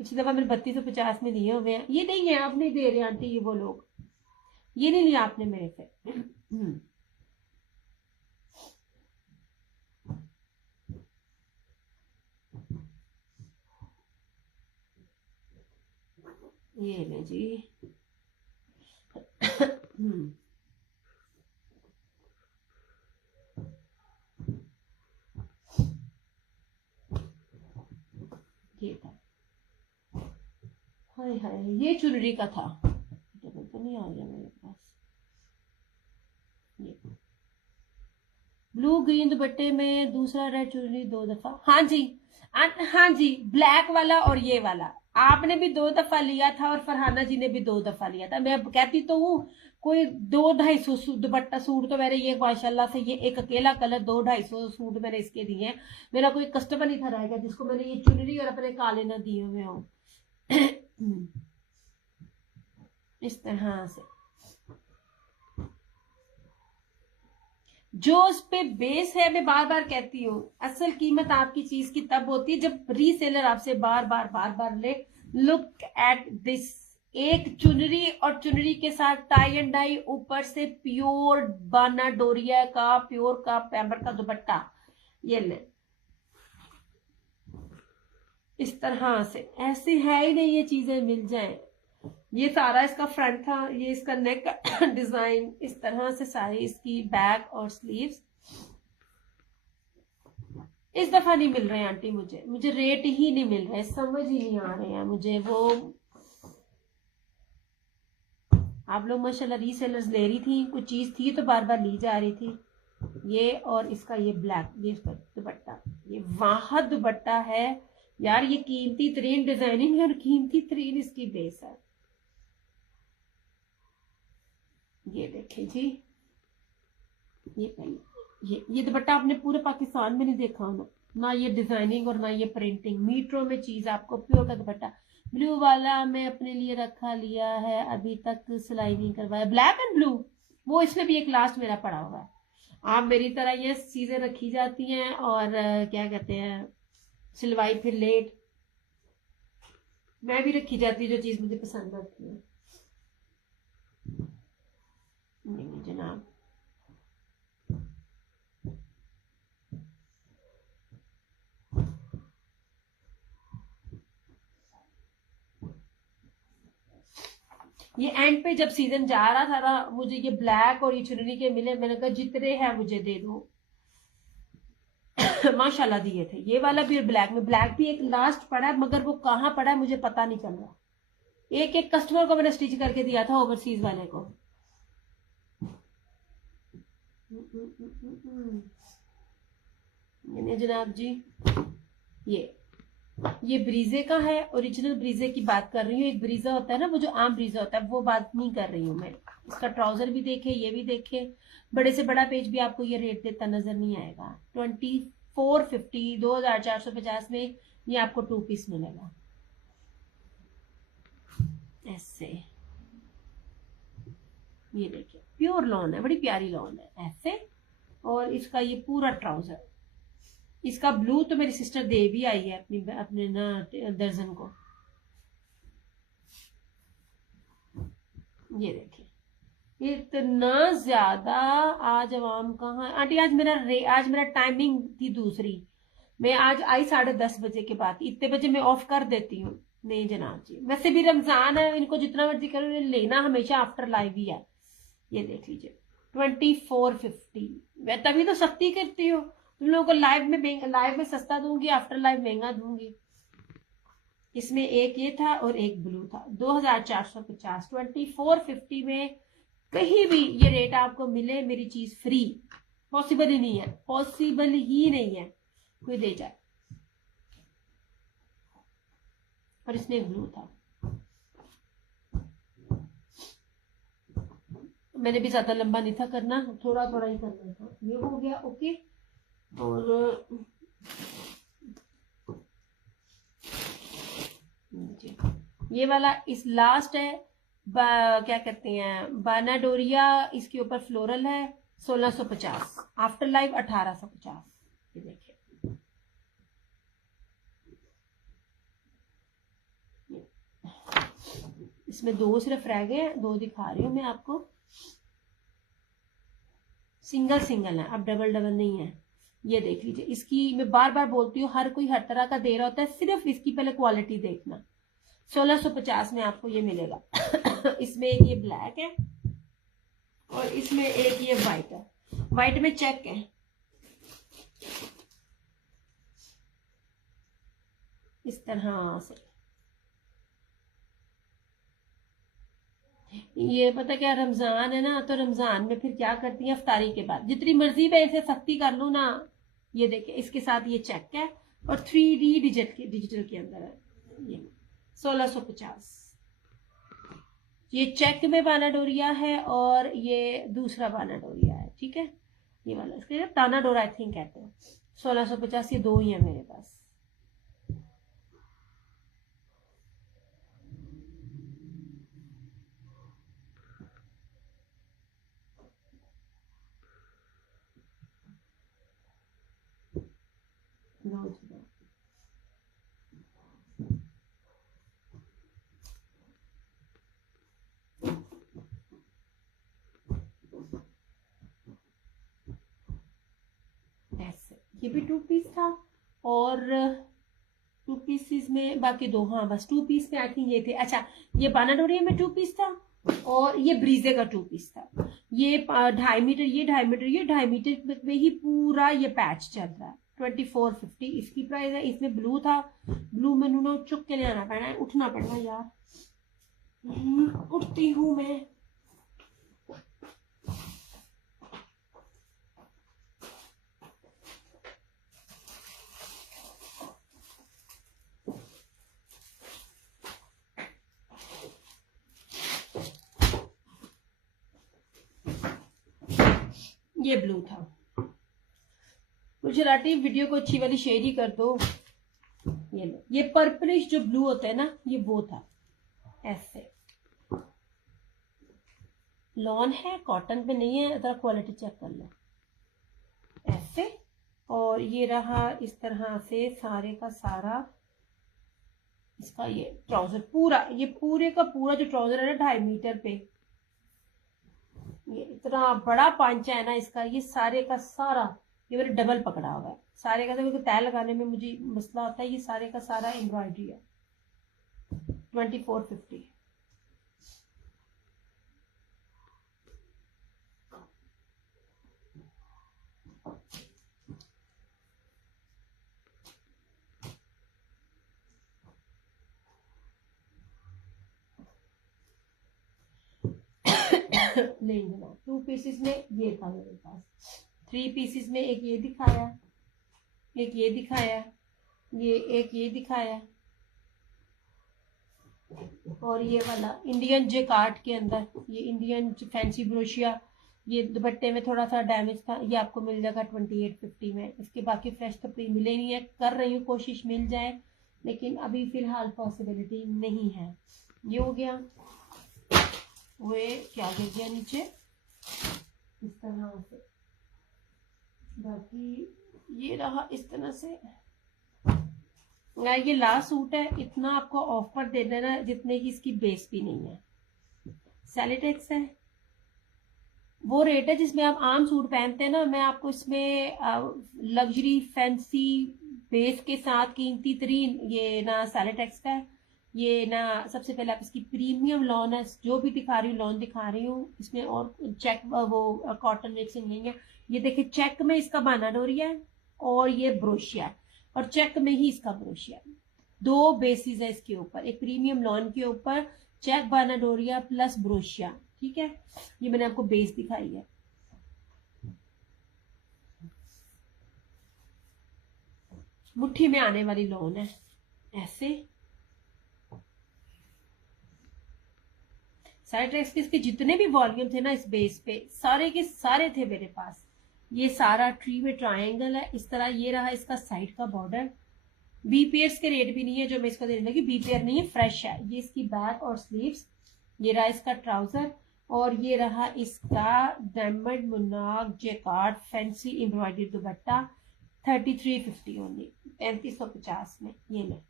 पिछली दफा मेरे 3250 में दिए हुए हैं। ये नहीं है, आप नहीं दे रहे आंटी, ये वो लोग, ये नहीं लिया आपने मेरे से। ये ले जी। ये था, हाय हाय, ये चुनरी का था, डबल तो नहीं आ गया मेरे पास। ये ब्लू ग्रीन दुपट्टे में दूसरा रेड चुनरी 2 दफा, हाँ जी, हाँ जी, ब्लैक वाला और ये वाला आपने भी 2 दफा लिया था और फरहाना जी ने भी 2 दफा लिया था। मैं अब कहती तो हूँ कोई 2-250 दुपट्टा सूट तो मैंने ये माशाल्लाह से ये एक अकेला कलर 2-250 सूट मैंने इसके दिए हैं। मेरा कोई कस्टमर नहीं था रह गया जिसको मैंने ये चुनरी और अपने काले ना दिए हुए हो। इस तरह से जो उस पे बेस है, मैं बार बार कहती हूँ असल कीमत आपकी चीज की तब होती है जब रीसेलर आपसे बार बार ले। लुक एट दिस, एक चुनरी और चुनरी के साथ टाई एंड डाई, ऊपर से प्योर बाना डोरिया का प्योर का पैम्बर का दुपट्टा, ये ले इस तरह से। ऐसे है ही नहीं ये चीजें मिल जाए। ये सारा इसका फ्रंट था, ये इसका नेक डिजाइन, इस तरह से सारी इसकी बैक और स्लीव्स। इस दफा नहीं मिल रहे हैं आंटी, मुझे रेट ही नहीं मिल रहे, समझ ही नहीं आ रहे हैं मुझे वो। आप लोग माशाल्लाह रीसेलर्स ले रही थी, कुछ चीज थी तो बार बार ली जा रही थी। ये और इसका ये ब्लैक, ये दुपट्टा, ये वाह दुपट्टा है यार, ये कीमती तरीन डिजाइनिंग है और कीमती तरीन इसकी बेस है। ये देखें जी, ये दुपट्टा आपने पूरे पाकिस्तान में नहीं देखा होना, ना ये डिजाइनिंग और ना ये प्रिंटिंग, मीटरों में चीज आपको प्योर का दुपट्टा। ब्लू वाला मैं अपने लिए रखा लिया है, अभी तक सिलाई नहीं करवाया, ब्लैक एंड ब्लू, वो इसमें भी एक लास्ट मेरा पड़ा हुआ है। आप मेरी तरह ये चीजें रखी जाती हैं और क्या कहते हैं सिलवाई फिर लेट, मैं भी रखी जाती है जो चीज मुझे पसंद आती है। नहीं जनाब, ये एंड पे जब सीजन जा रहा था ना, मुझे ये ब्लैक और ये चुनरी के मिले, मैंने कहा जितने हैं मुझे दे दो। माशाल्लाह दिए थे, ये वाला भी और ब्लैक में, ब्लैक भी एक लास्ट पड़ा है मगर वो कहाँ पड़ा है मुझे पता नहीं चल रहा। एक एक कस्टमर को मैंने स्टिच करके दिया था, ओवरसीज वाले को। जनाब जी, ये ब्रीजे का है, ओरिजिनल ब्रीजे की बात कर रही हूँ। एक ब्रीजा होता है ना, वो जो आम ब्रीजा होता है, वो बात नहीं कर रही हूँ मैं। इसका ट्राउजर भी देखे, ये भी देखे, बड़े से बड़ा पेज भी आपको ये रेट देता नजर नहीं आएगा। 2450, 2450 में ये आपको 2 पीस मिलेगा ऐसे। ये देखिए प्योर लॉन है, बड़ी प्यारी लॉन है ऐसे। और इसका ये पूरा ट्राउजर, इसका ब्लू तो मेरी सिस्टर दे भी आई है अपने ना दर्जन को। ये देखिए इतना ज्यादा। आज आवाम कहाँ आंटी, आज मेरा टाइमिंग थी दूसरी, मैं आज आई 10:30 बजे के बाद, इतने बजे मैं ऑफ कर देती हूँ। नहीं जनाब जी, वैसे भी रमजान है, इनको जितना मर्जी करो, लेना हमेशा आफ्टर लाइव ही है। ये देख लीजिए 2450, मैं तभी तो सख्ती करती हूँ, तुम लोगों को लाइव में सस्ता दूंगी, आफ्टर लाइव महंगा दूंगी। इसमें एक ये था और एक ब्लू था, 2450, 2450 में कहीं भी ये रेट आपको मिले, मेरी चीज फ्री, पॉसिबल ही नहीं है, पॉसिबल ही नहीं है कोई दे जाए। और इसमें एक ब्लू था, मैंने भी ज्यादा लंबा नहीं था करना, थोड़ा थोड़ा ही करना था। ये हो गया ओके। और ये वाला इस लास्ट है, क्या कहते हैं बाना डोरिया, इसके ऊपर फ्लोरल है, 1650, आफ्टर लाइव 1850। ये देखिए इसमें 2 सिर्फ रह गए, 2 दिखा रही हूँ मैं आपको, सिंगल सिंगल है, अब डबल डबल नहीं है। ये देख लीजिए, इसकी मैं बार बार बोलती हूँ, हर कोई हर तरह का दे रहा होता है, सिर्फ इसकी पहले क्वालिटी देखना। 1650 में आपको ये मिलेगा। इसमें एक ये ब्लैक है और इसमें एक ये व्हाइट है, व्हाइट में चेक है। इस तरह से ये पता क्या, रमजान है ना, तो रमजान में फिर क्या करती हैं, इफ्तारी के बाद जितनी मर्जी मैं इसे सख्ती कर लूं ना। ये देखिए, इसके साथ ये चेक है और 3D डिजिटल के अंदर है ये 1650। ये चेक में बाना डोरिया है और ये दूसरा बाना डोरिया है, ठीक है। ये वाला इसके ताना डोरा आई थिंक कहते हैं। 1650, ये दो ही है मेरे पास। ऐसे ये भी 2 पीस था। और 2 पीसेस में बाकी दो, हाँ बस 2 पीस में आई थिंक ये थे। अच्छा, ये बानाडोरिया में 2 पीस था और ये ब्रीजे का 2 पीस था। ये 2.5 मीटर, ये 2.5 मीटर, ये 2.5 मीटर में ही पूरा ये पैच चल रहा है। 2450 इसकी प्राइस है। इसमें ब्लू था, ब्लू मैनू ना चुक के ले आना पड़ा है, उठना पड़ेगा यार। उठती हूँ मैं। ये ब्लू था। गुजराती वीडियो को अच्छी वाली शेयर ही कर दो। ये लो, ये पर्पलिश जो ब्लू होता है ना, ये वो था। ऐसे लॉन है, कॉटन पे नहीं है, जरा क्वालिटी चेक कर लो। ऐसे, और ये रहा इस तरह से सारे का सारा इसका ये ट्राउजर पूरा, ये पूरे का पूरा जो ट्राउजर है ना 2.5 मीटर पे, ये इतना बड़ा पांचा है ना इसका, ये सारे का सारा ये मेरे डबल पकड़ा हुआ है। सारे का, तो तय लगाने में मुझे मसला होता है। ये सारे का सारा एम्ब्रॉयडरी है। 2450। नहीं जनाब, 2 पीसेस में ये था मेरे पास। 3 पीसेस में एक ये दिखाया, एक ये दिखाया, ये एक ये दिखाया, और ये वाला इंडियन जेकार्ड के अंदर, ये इंडियन फैंसी ब्रोशिया। ये दुपट्टे में थोड़ा सा डैमेज था, ये आपको मिल जाएगा 2850 में। इसके बाकी फ्रेश तो प्री मिले नहीं है, कर रही हूँ कोशिश मिल जाए, लेकिन अभी फिलहाल पॉसिबिलिटी नहीं है। ये हो गया। वो क्या गिर गया नीचे इस तरह से। बाकी ये रहा इस तरह से। ये लास्ट सूट है, इतना आपको ऑफर दे देना जितने की इसकी बेस भी नहीं है। सैलिटेक्स है, वो रेट है जिसमें आप आम सूट पहनते हैं ना। मैं आपको इसमें लग्जरी फैंसी बेस के साथ कीमती तरीन ये ना सैलिटेक्स का है। ये ना सबसे पहले आप इसकी प्रीमियम लॉन है, जो भी दिखा रही हूँ लॉन दिखा रही हूँ इसमें, और चेक वो कॉटन मिक्सिंग नहीं है। ये देखिए, चेक में इसका बाना डोरिया है और ये ब्रोशिया है, और चेक में ही इसका ब्रोशिया है। दो बेसिस है इसके ऊपर, एक प्रीमियम लॉन के ऊपर चेक बाना डोरिया प्लस ब्रोशिया, ठीक है। ये मैंने आपको बेस दिखाई है। मुट्ठी में आने वाली लॉन है ऐसे। साइट्रेक्स के इसके जितने भी वॉल्यूम थे ना इस बेस पे, सारे के सारे थे मेरे पास। ये सारा ट्री में ट्रायंगल है इस तरह। ये रहा इसका साइड का बॉर्डर। बी पेयर्स के रेट भी नहीं है जो मैं इसको देने लगी, बी पेयर नहीं है, फ्रेश है। ये इसकी बैक और स्लीव्स। ये रहा इसका ट्राउजर, और ये रहा इसका डायमंड मुनाक jacquard fancy embroidery dupatta. 3350 only, 3550 में। ये ले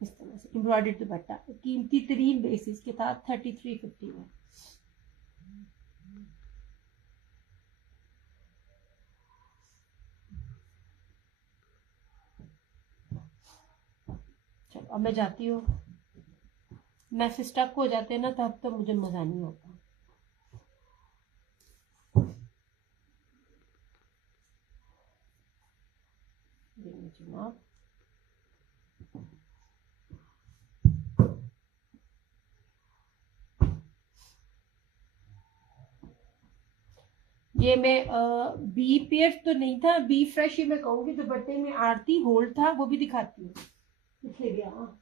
इस तरह से एम्ब्रॉयडरी दुपट्टा, कीमती तरीन बेसिस के साथ 3350 में। चलो अब मैं जाती हूँ। मैसेज स्टक हो जाते हैं ना, तब तो मुझे मजा नहीं आता। जनाब ये मैं बी पेयर तो नहीं था, बी फ्रेश ही मैं कहूंगी। दुपट्टे में आरती होल्ड था, वो भी दिखाती हूँ कितने गया।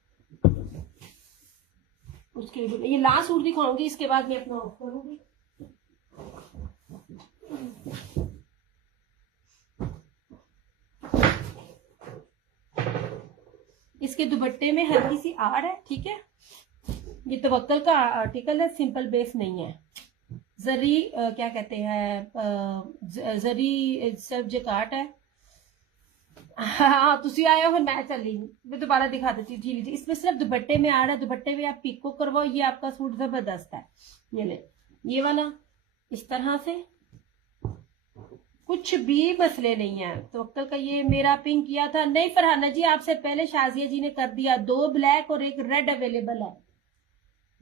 उसके लिए ये लास्ट सूट दिखाऊंगी, इसके बाद मैं अपना ऑफ करूंगी। इसके दुपट्टे में हल्की सी आड़ है, ठीक है। ये तवक्कल का आर्टिकल है, सिंपल बेस नहीं है। जरी क्या कहते हैं, जरी सिर्फ जकाट है। हाँ तुसी आए हो, मैं चली मैं दोबारा दिखा देती हूँ धीरे धीरे। इसमें सिर्फ दुपट्टे में आ रहा है, दुपट्टे में आप पिको करवाओ, ये आपका सूट जबरदस्त है। ये ले, ये वाला इस तरह से, कुछ भी मसले नहीं है। तो अक्कल का ये मेरा पिंक किया था नहीं फरहाना जी, आपसे पहले शाजिया जी ने कर दिया। 2 ब्लैक और 1 रेड अवेलेबल है,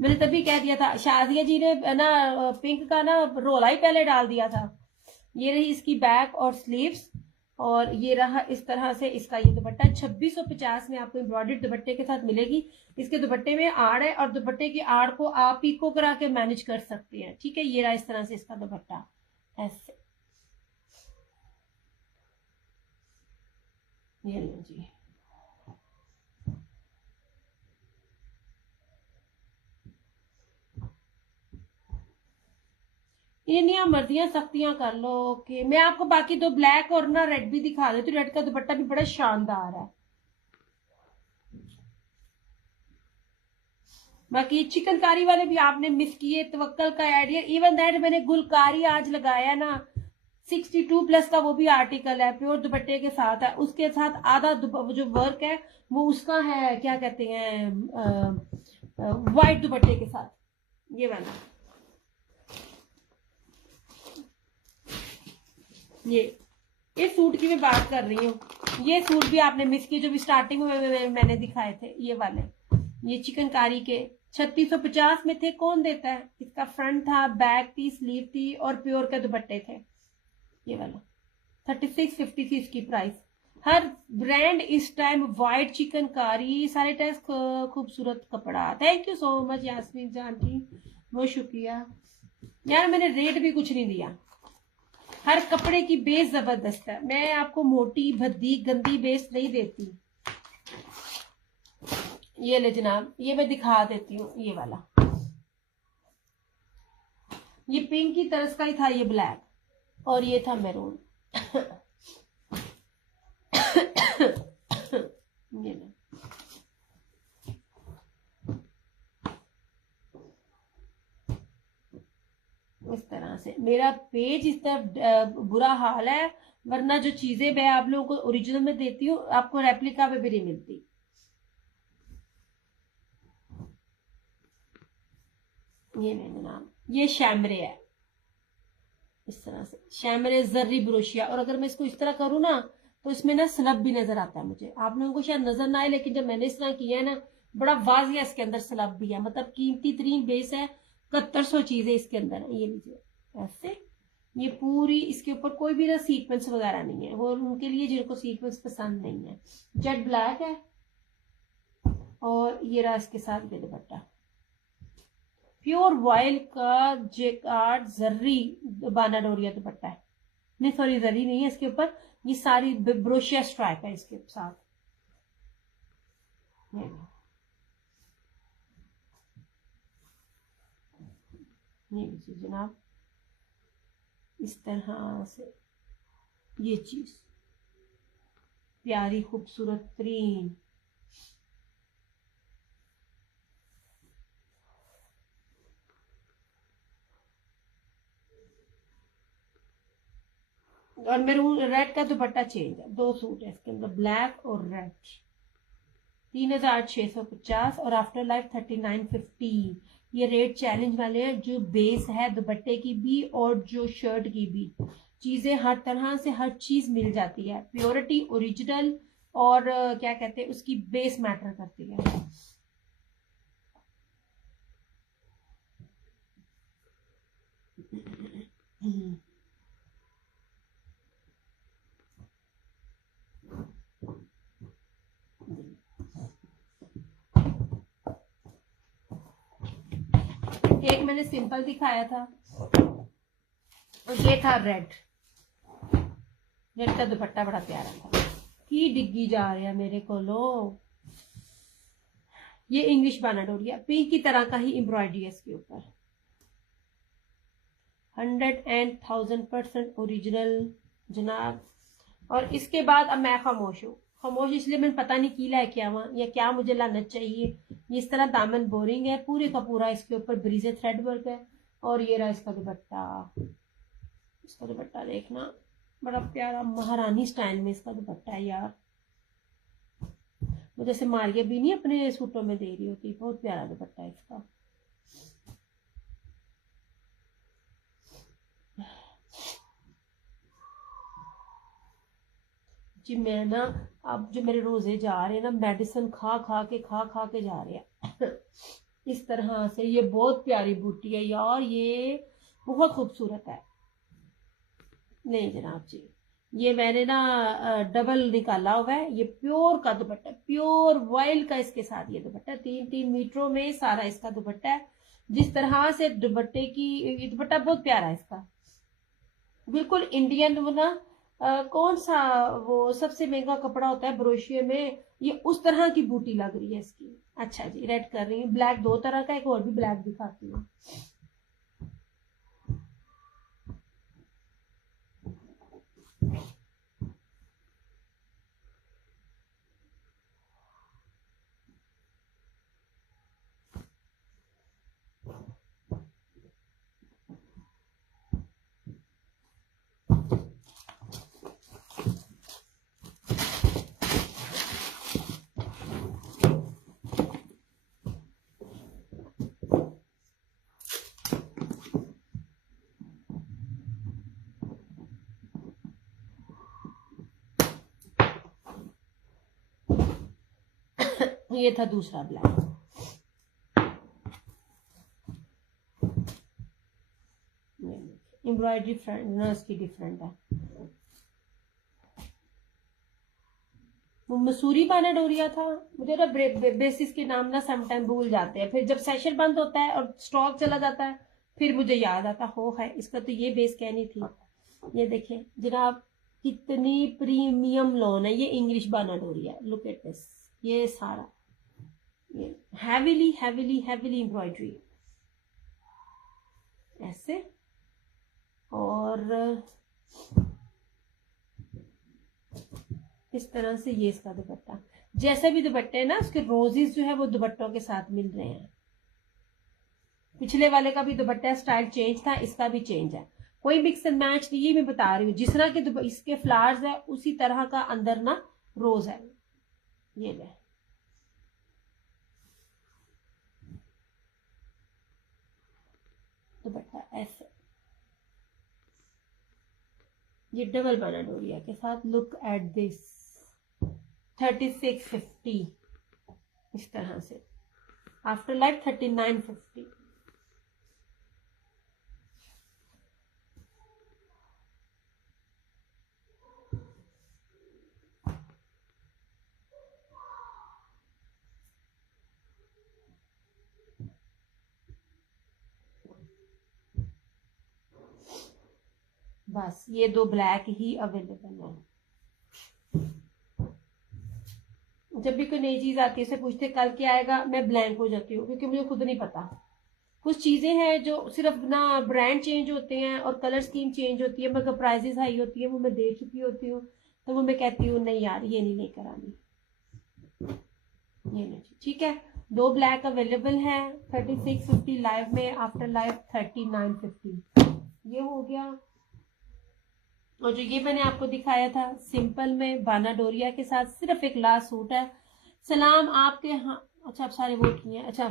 मैंने तभी कह दिया था। शाजिया जी ने ना पिंक का ना रोला ही पहले डाल दिया था। ये रही इसकी बैक और स्लीव्स, और ये रहा इस तरह से इसका ये दुपट्टा। 2650 में आपको एम्ब्रॉयडर्ड दुपट्टे के साथ मिलेगी। इसके दुपट्टे में आड़ है, और दुपट्टे की आड़ को आप पीको करा के मैनेज कर सकते हैं, ठीक है। ये रहा इस तरह से इसका दुपट्टा, ऐसे। ये लो जी, ये नहीं आप मर्जियां सख्तियां कर लो कि मैं आपको बाकी 2 ब्लैक और ना रेड भी दिखा देती हूँ। रेड का दुपट्टा भी बड़ा शानदार है। बाकी चिकनकारी वाले भी आपने मिस किए, तवक्कल का आइडिया, इवन दैट मैंने गुलकारी आज लगाया ना 62+ का, वो भी आर्टिकल है, प्योर दुपट्टे के साथ है। उसके साथ आधा जो वर्क है वो उसका है, क्या कहते हैं, व्हाइट दुपट्टे के साथ, ये वाला। ये इस सूट की मैं बात कर रही हूँ। ये सूट भी आपने मिस किए, जो भी स्टार्टिंग में मैंने दिखाए थे, ये वाले। ये चिकनकारी के 3650 में थे। कौन देता है? इसका फ्रंट था, बैक थी, स्लीव थी, और प्योर के दुपट्टे थे। ये वाला 3650 थी इसकी प्राइस। हर ब्रांड इस टाइम व्हाइट चिकनकारी, सारे टेस्ट खूबसूरत कपड़ा। Thank you so much Yasmeen जान की, बहुत शुक्रिया यार। मैंने रेट भी कुछ नहीं दिया, हर कपड़े की बेस जबरदस्त है। मैं आपको मोटी भद्दी गंदी बेस नहीं देती। ये ले जनाब, ये मैं दिखा देती हूँ। ये वाला, ये पिंक की तरह का ही था, ये ब्लैक, और ये था मैरून। ये ले, इस तरह से मेरा पेज इस तरह बुरा हाल है, वरना जो चीजें मैं आप लोगों को ओरिजिनल में देती हूँ, आपको रेप्लिका में भी नहीं मिलती। ये नहीं जनाब, ये शैमरे है, इस तरह से शैमरे जर्री ब्रोशिया। और अगर मैं इसको इस तरह करूँ ना, तो इसमें ना स्लब भी नजर आता है मुझे। आप लोगों को शायद नजर ना आए, लेकिन जब मैंने इस तरह किया है ना, बड़ा वाजिया इसके अंदर स्लब भी है। मतलब कीमती तरीन बेस है, 7100 चीजें इसके अंदर है। ये लीजिए ऐसे, ये पूरी, इसके ऊपर कोई भी ना सीक्वेंस वगैरह नहीं है, वो उनके लिए जिनको सीक्वेंस पसंद नहीं है। जेट ब्लैक है, और ये रहा इसके साथ ये दुपट्टा, प्योर वॉयल का जेकार्ड जर्री बाना डोरिया दुपट्टा है। नहीं सॉरी, जरी नहीं है इसके ऊपर, ये सारी ब्रोशिया स्ट्राइप है इसके साथ। ये लीजिए जनाब, इस तरह से ये चीज प्यारी खूबसूरत तरीन। और मेरून रेड का दुपट्टा चेंज है, 2 सूट है इसके अंदर, ब्लैक और रेड। 3650 और आफ्टर लाइफ 3950। ये रेट चैलेंज वाले हैं। जो बेस है दुपट्टे की भी और जो शर्ट की भी, चीजें हर तरह से हर चीज मिल जाती है। प्योरिटी, ओरिजिनल, और क्या कहते हैं, उसकी बेस मैटर करती है। एक मैंने सिंपल दिखाया था, और ये था रेड, रेड का दुपट्टा बड़ा प्यारा था। की डिग्गी जा रहा है मेरे को लो। ये इंग्लिश बानाडोरिया पिंक की तरह का ही एम्ब्रॉयडरी है इसके ऊपर, 100% ओरिजिनल जनाब। और इसके बाद अब मैं खामोश हूँ, खामोश इसलिए मैंने पता नहीं की लाया क्या वहां या क्या मुझे लानत चाहिए। ये इस तरह दामन बोरिंग है पूरे का पूरा, इसके ऊपर ब्रीजे थ्रेड वर्क है। और ये रहा इसका दुपट्टा, इसका दुपट्टा देखना बड़ा प्यारा महारानी स्टाइल में इसका दुपट्टा है यार। वो जैसे मारिया भी नहीं अपने सूटों में दे रही होती, बहुत प्यारा दुपट्टा है इसका। जी मैं ना अब जो मेरे रोजे जा रहे हैं ना, मेडिसिन खा खा के जा रहे हैं इस तरह से। ये बहुत प्यारी बूटी है यार, ये बहुत खूबसूरत है। नहीं जनाब जी, ये मैंने ना डबल निकाला हुआ है। ये प्योर का दुपट्टा, प्योर वाइल्ड का इसके साथ ये दुपट्टा, 3-3 मीटरों में सारा इसका दुपट्टा है। जिस तरह से दुपट्टे की, ये दुपट्टा बहुत प्यारा है इसका, बिल्कुल इंडियन। वो ना कौन सा वो सबसे महंगा कपड़ा होता है ब्रोशिया में, ये उस तरह की बूटी लग रही है इसकी। अच्छा जी, रेड कर रही हूँ, ब्लैक दो तरह का, एक और भी ब्लैक दिखाती हूँ। ये था दूसरा ब्लैक। एम्ब्रॉयडरी फ्रंट ना इसकी डिफरेंट है। वो मसूरी बानाडोरिया था, मुझे ना बेसिस के नाम ना समटाइम भूल जाते हैं, फिर जब सेशन बंद होता है और स्टॉक चला जाता है फिर मुझे याद आता हो है इसका तो ये बेस कहनी थी। ये देखें जनाब कितनी प्रीमियम लॉन है, ये इंग्लिश बानाडोरिया, लुक एट दिस। ये सारा ये हैवीली हैवीली हैवीली एम्ब्रॉयडरी ऐसे। और इस तरह से ये इसका दुपट्टा, जैसे भी दुपट्टे है ना उसके रोजेस जो है वो दुपट्टों के साथ मिल रहे हैं। पिछले वाले का भी दुपट्टा स्टाइल चेंज था, इसका भी चेंज है, कोई मिक्स एंड मैच नहीं। ये मैं बता रही हूँ जिस तरह के इसके फ्लावर्स है उसी तरह का अंदर ना रोज है। ये ले दुपट्टा ऐसे, ये डबल बानाडोरिया के साथ। लुक एट दिस, 3650 इस तरह से। After life 3950। बस ये दो ब्लैक ही अवेलेबल है। जब भी कोई नई चीज आती है से पूछते कल क्या आएगा, मैं ब्लैंक हो जाती हूँ क्योंकि मुझे खुद नहीं पता। कुछ चीजें हैं जो सिर्फ ना ब्रांड चेंज होते हैं और कलर स्कीम चेंज होती है, मगर प्राइसेस हाई होती है, वो मैं देख चुकी होती हूँ, तो वो मैं कहती हूँ नहीं यार ये नहीं लेकर आनी, ये नहीं। ठीक है, दो ब्लैक अवेलेबल है 3650 लाइव में, आफ्टर लाइव 3950। ये हो गया। और जो ये मैंने आपको दिखाया था सिंपल में बानाडोरिया के साथ, सिर्फ एक लास्ट सूट है। सलाम आपके यहाँ, अच्छा आप सारे वोट किए हैं। अच्छा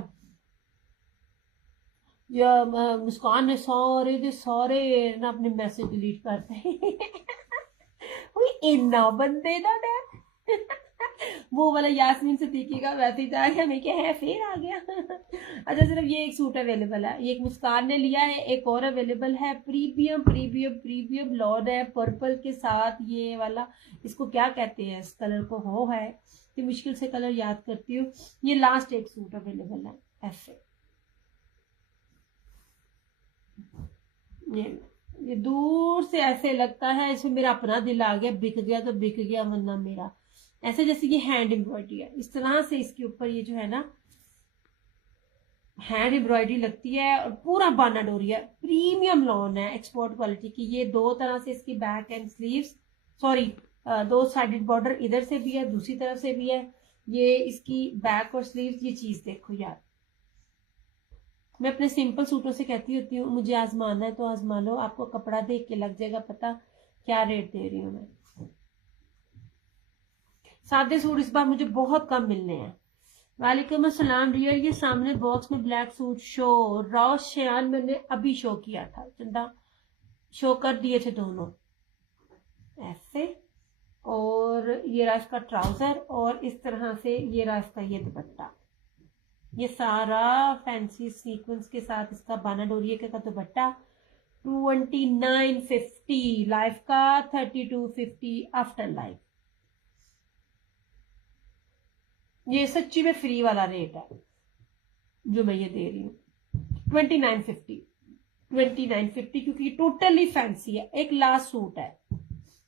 मुस्कान ने सारे ना अपने मैसेज डिलीट करते इन्ना बंदे ना वो वाला यास्मीन सिद्दीकी का मैसेज आ गया, मैं क्या है फिर आ गया अच्छा सिर्फ ये एक सूट अवेलेबल है, ये एक मुस्कान ने लिया है, एक और अवेलेबल है, प्रीमियम प्रीमियम प्रीमियम लॉन है पर्पल के साथ। ये वाला इसको क्या कहते हैं, इस कलर को हो है कि मुश्किल से कलर याद करती हूँ। ये लास्ट एक सूट अवेलेबल है ऐसे। ये ये दूर से ऐसे लगता है इसमें मेरा अपना दिल आ गया, बिक गया तो बिक गया, वरना मेरा ऐसे जैसे ये हैंड एम्ब्रॉयडरी है, इस तरह से इसके ऊपर ये जो है ना हैंड एम्ब्रॉयडरी लगती है और पूरा बाना डोरी है, प्रीमियम लॉन है, एक्सपोर्ट क्वालिटी की। ये दो तरह से इसकी बैक एंड स्लीव्स, सॉरी दो साइडेड बॉर्डर इधर से भी है दूसरी तरफ से भी है। ये इसकी बैक और स्लीव्स, ये चीज देखो यार, मैं अपने सिंपल सूटों से कहती होती हूँ मुझे आजमाना है तो आजमा लो, आपको कपड़ा देख के लग जाएगा पता क्या रेट दे रही हूँ मैं। सादे सूट इस बार मुझे बहुत कम मिलने हैं। वालेकुम अस्सलाम रिया, ये सामने बॉक्स में ब्लैक सूट शो रॉ शेयान मैंने अभी शो किया था, चंदा शो कर दिए थे दोनों ऐसे, और ये रहा इसका ट्राउजर और इस तरह से ये रहा इसका ये दुपट्टा, ये सारा फैंसी सीक्वेंस के साथ इसका बाना डोरिये का दुपट्टा 2950 लाइफ का, 3250 आफ्टर लाइफ। ये सच्ची में फ्री वाला रेट है जो मैं ये दे रही हूँ, 2950 2950, क्योंकि टोटली फैंसी है। एक लास्ट सूट है,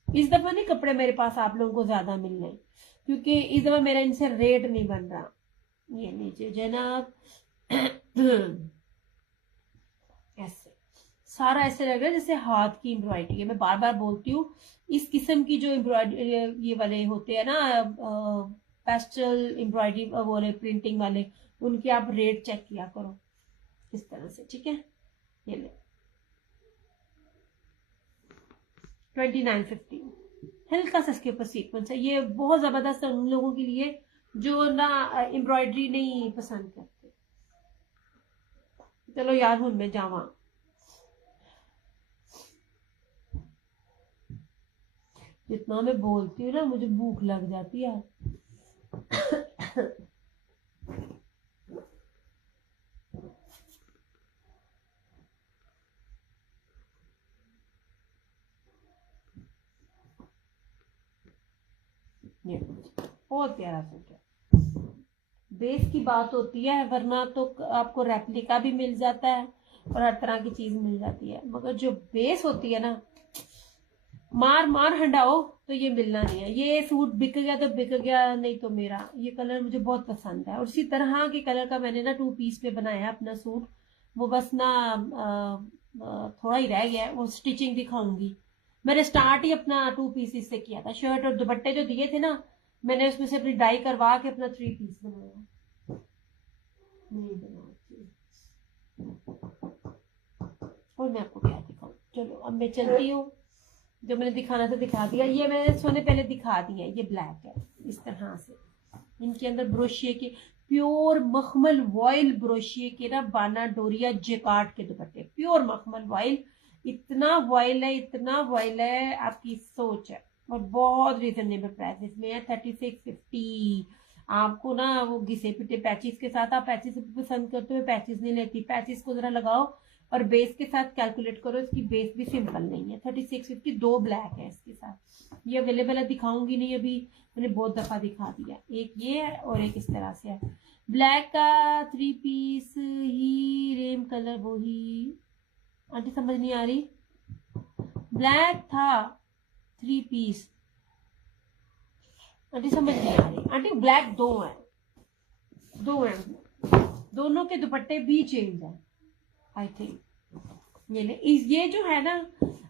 इस दफा नहीं कपड़े मेरे पास आप लोगों को ज्यादा मिल रहे, क्योंकि इस दफा मेरा इनसे रेट नहीं बन रहा। ये लीजिए जनाब ऐसे सारा ऐसे लग रहा है जैसे हाथ की एम्ब्रॉयडरी है। मैं बार बार बोलती हूँ इस किस्म की जो एम्ब्रॉयडरी ये वाले होते हैं ना पेस्टल एम्ब्रॉयडरी वाले प्रिंटिंग वाले, उनके आप रेट चेक किया करो इस तरह से, ठीक है। ये ले 2950, हल्का सा इसके ऊपर सीक्वेंस है। ये बहुत जबरदस्त है उन लोगों के लिए जो ना एम्ब्रॉयडरी नहीं पसंद करते। चलो यार हूं मैं जावा, जितना मैं बोलती हूँ ना मुझे भूख लग जाती है। ये बहुत प्यारा सूट है। बेस की बात होती है, वरना तो आपको रेप्लिका भी मिल जाता है और हर तरह की चीज मिल जाती है, मगर जो बेस होती है ना, मार मार हंडाओ तो ये मिलना नहीं है। ये सूट बिक गया तो बिक गया, नहीं तो मेरा ये कलर मुझे बहुत पसंद है। और इसी तरह के कलर का मैंने ना 2 पीस पे बनाया अपना सूट, वो बस ना थोड़ा ही रह गया है, वो स्टिचिंग दिखाऊंगी। मैंने स्टार्ट ही अपना 2 पीस से किया था, शर्ट और दुपट्टे जो दिए थे ना मैंने उसमें से अपनी डाई करवा के अपना 3 पीस बनाया। नहीं बनाती और मैं आपको क्या दिखाऊं। चलो अब मैं चलती हूँ, जो मैंने दिखाना था दिखा दिया। ये मैंने सोने पहले दिखा दिया, ये ब्लैक है इस तरह से, इनके अंदर ब्रोशिये के प्योर मखमल वॉयल ब्रोशिये के ना बाना डोरिया जेकार्ड के दुपट्टे, प्योर मखमल वॉयल, इतना वॉयल है इतना वॉयल है आपकी सोच है। और बहुत रिजनेबल प्राइस में है, 3650। आपको ना वो घिसे पिटे पैचिस के साथ, आप पैचिस पसंद करते हो, पैचिस नहीं लेती, पैचिस को जरा लगाओ और बेस के साथ कैलकुलेट करो, इसकी बेस भी सिंपल नहीं है। 3650, 2 ब्लैक है इसके साथ। ये अवेलेबल है, दिखाऊंगी नहीं अभी, मैंने बहुत दफा दिखा दिया। एक ये है और एक इस तरह से है, ब्लैक का 3 पीस ही, रेम कलर वो ही, आंटी समझ नहीं आ रही, ब्लैक था 3 पीस, आंटी समझ नहीं आ रही आंटी, ब्लैक दो हैं, दोनों के दुपट्टे भी चेंज है आई थिंक। ये जो है ना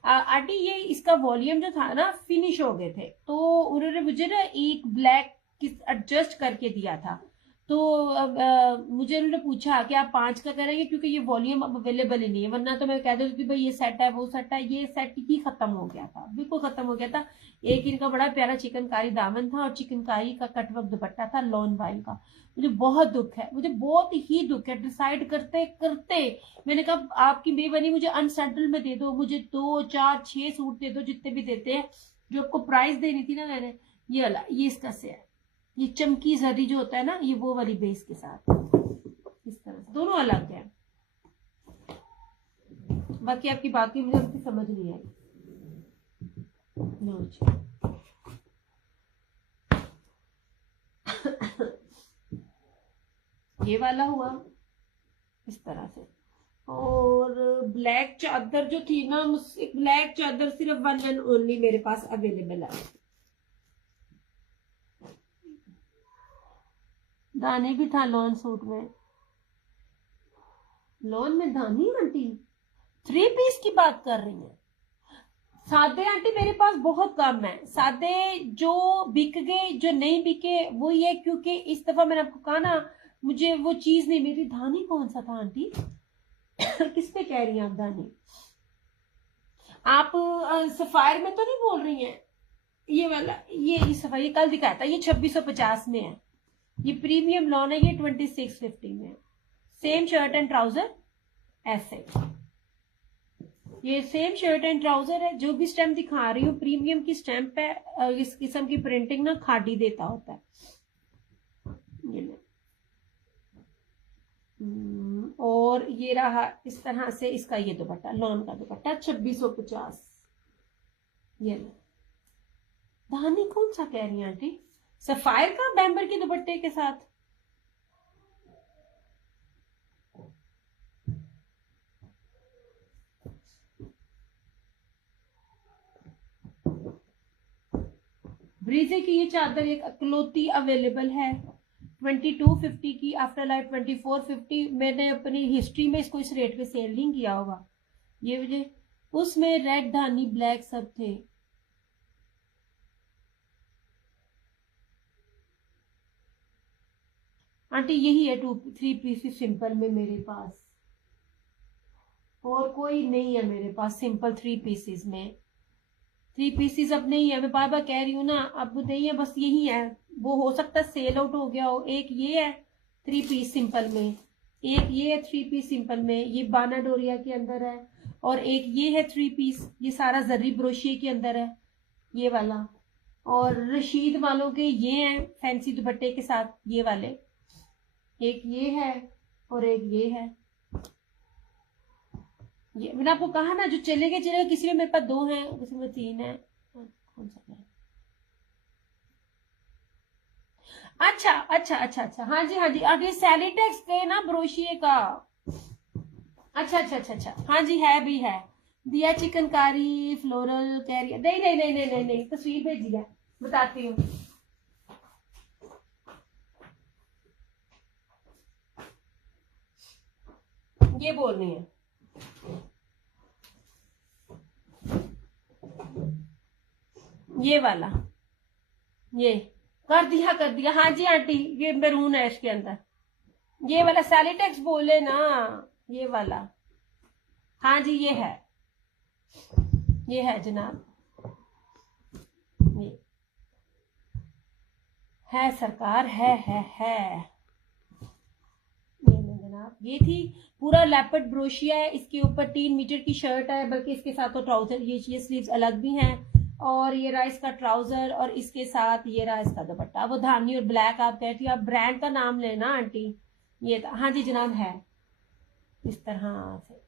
आंटी, ये इसका वॉल्यूम जो था ना फिनिश हो गए थे, तो उन्होंने मुझे ना एक ब्लैक एडजस्ट करके दिया था, तो अब मुझे उन्होंने पूछा कि आप 5 का करेंगे, क्योंकि ये वॉल्यूम अब अवेलेबल ही नहीं है, वरना तो मैं कह देती थी भाई ये सेट है वो सेट है। ये सेट ही खत्म हो गया था, बिल्कुल खत्म हो गया था। एक इनका बड़ा प्यारा चिकनकारी दामन था और चिकनकारी का कटवर्क दुपट्टा था लॉन वाइल का। मुझे बहुत दुख है, मुझे बहुत ही दुख है। डिसाइड करते करते मैंने कहा आपकी मेहरबानी मुझे अनसेटल में दे दो, मुझे 2 4 6 सूट दे दो, जितने भी देते हैं। जो आपको प्राइस देनी थी ना मैंने, ये वाला, ये इसका से है, ये चमकी जरी जो होता है ना, ये वो वाली बेस के साथ इस तरह से, दोनों अलग है। बाकी आपकी बात की मुझे समझ नहीं आई। नो जी ये वाला हुआ इस तरह से, और ब्लैक चादर जो थी ना, एक ब्लैक चादर सिर्फ 1 एंड ओनली मेरे पास अवेलेबल है। दाने भी था लॉन सूट में, लॉन में दानी आंटी 3 पीस की बात कर रही है। सादे आंटी मेरे पास बहुत कम है, सादे जो बिक गए जो नहीं बिके वो ये, क्योंकि इस दफा मैंने आपको कहा ना मुझे वो चीज नहीं मिली। धानी कौन सा था आंटी? किस पे कह रही हैं आप धानी? आप सफायर में तो नहीं बोल रही हैं? ये वाला, ये सफायर ये कल दिखाया था, ये 2650 में है। ये प्रीमियम लॉन है, ये 2650 में है। सेम शर्ट एंड ट्राउजर ऐसे, ये सेम शर्ट एंड ट्राउजर है। जो भी स्टैम्प दिखा रही हूँ प्रीमियम की स्टैम्प है। इस किस्म की प्रिंटिंग ना खादी देता होता है। ये और ये रहा इस तरह से इसका ये दुपट्टा, लॉन का दुपट्टा 2650। ये धानी कौन सा कह रही है आंटी? सफायर का बैम्बर के दुपट्टे के साथ। ब्रीजे की ये चादर एक अकलौती अवेलेबल है 2250 की, आफ्टर लाइफ 2450। मैंने अपनी हिस्ट्री में इसको इस रेट पे सेल नहीं किया होगा। ये मुझे उसमें रेड धानी ब्लैक सब थे। आंटी यही है 2-3 पीसेस सिंपल में मेरे पास, और कोई नहीं है मेरे पास सिंपल 3 पीसेस में। 3 पीसेस अब नहीं है, मैं बार बार कह रही हूँ ना, अब नहीं है, बस यही है। वो हो सकता है सेल आउट हो गया हो। एक ये है 3 पीस सिंपल में, एक ये है 3 पीस सिंपल में, ये बाना डोरिया के अंदर है, और एक ये है 3 पीस, ये सारा जर्री ब्रोशिए के अंदर है ये वाला। और रशीद वालों के ये हैं फैंसी दुपट्टे के साथ ये वाले, एक ये है और एक ये है। ये मैंने आपको कहा ना जो चलेगा चलेगा, किसी में मेरे पास 2 हैं, किसी में 3 है। कौन सा है? अच्छा अच्छा अच्छा अच्छा, हाँ जी हाँ जी, और ये सैलिटेक्स के ना ब्रोशिए का। अच्छा अच्छा अच्छा अच्छा, हाँ जी है भी है। दिया चिकनकारी फ्लोरल कह रही है, नहीं नहीं नहीं नहीं नहीं नहीं, तस्वीर भेजी है, बताती हूँ। ये बोल रही है ये वाला, ये कर दिया हाँ जी आंटी, ये मैरून है इसके अंदर, ये वाला सैलिटेक्स बोले ना, ये वाला। हाँ जी ये है जनाब, ये है सरकार, है ये जनाब। ये थी पूरा लेपर्ड ब्रोशिया है, इसके ऊपर 3 मीटर की शर्ट है, बल्कि इसके साथ तो ट्राउजर, ये स्लीव्स अलग भी हैं, और ये रहा इसका ट्राउजर, और इसके साथ ये रहा इसका दुपट्टा। वो धानी और ब्लैक आप कहती हो, आप ब्रांड का नाम लेना आंटी। ये था हाँ जी जनाब, है इस तरह से।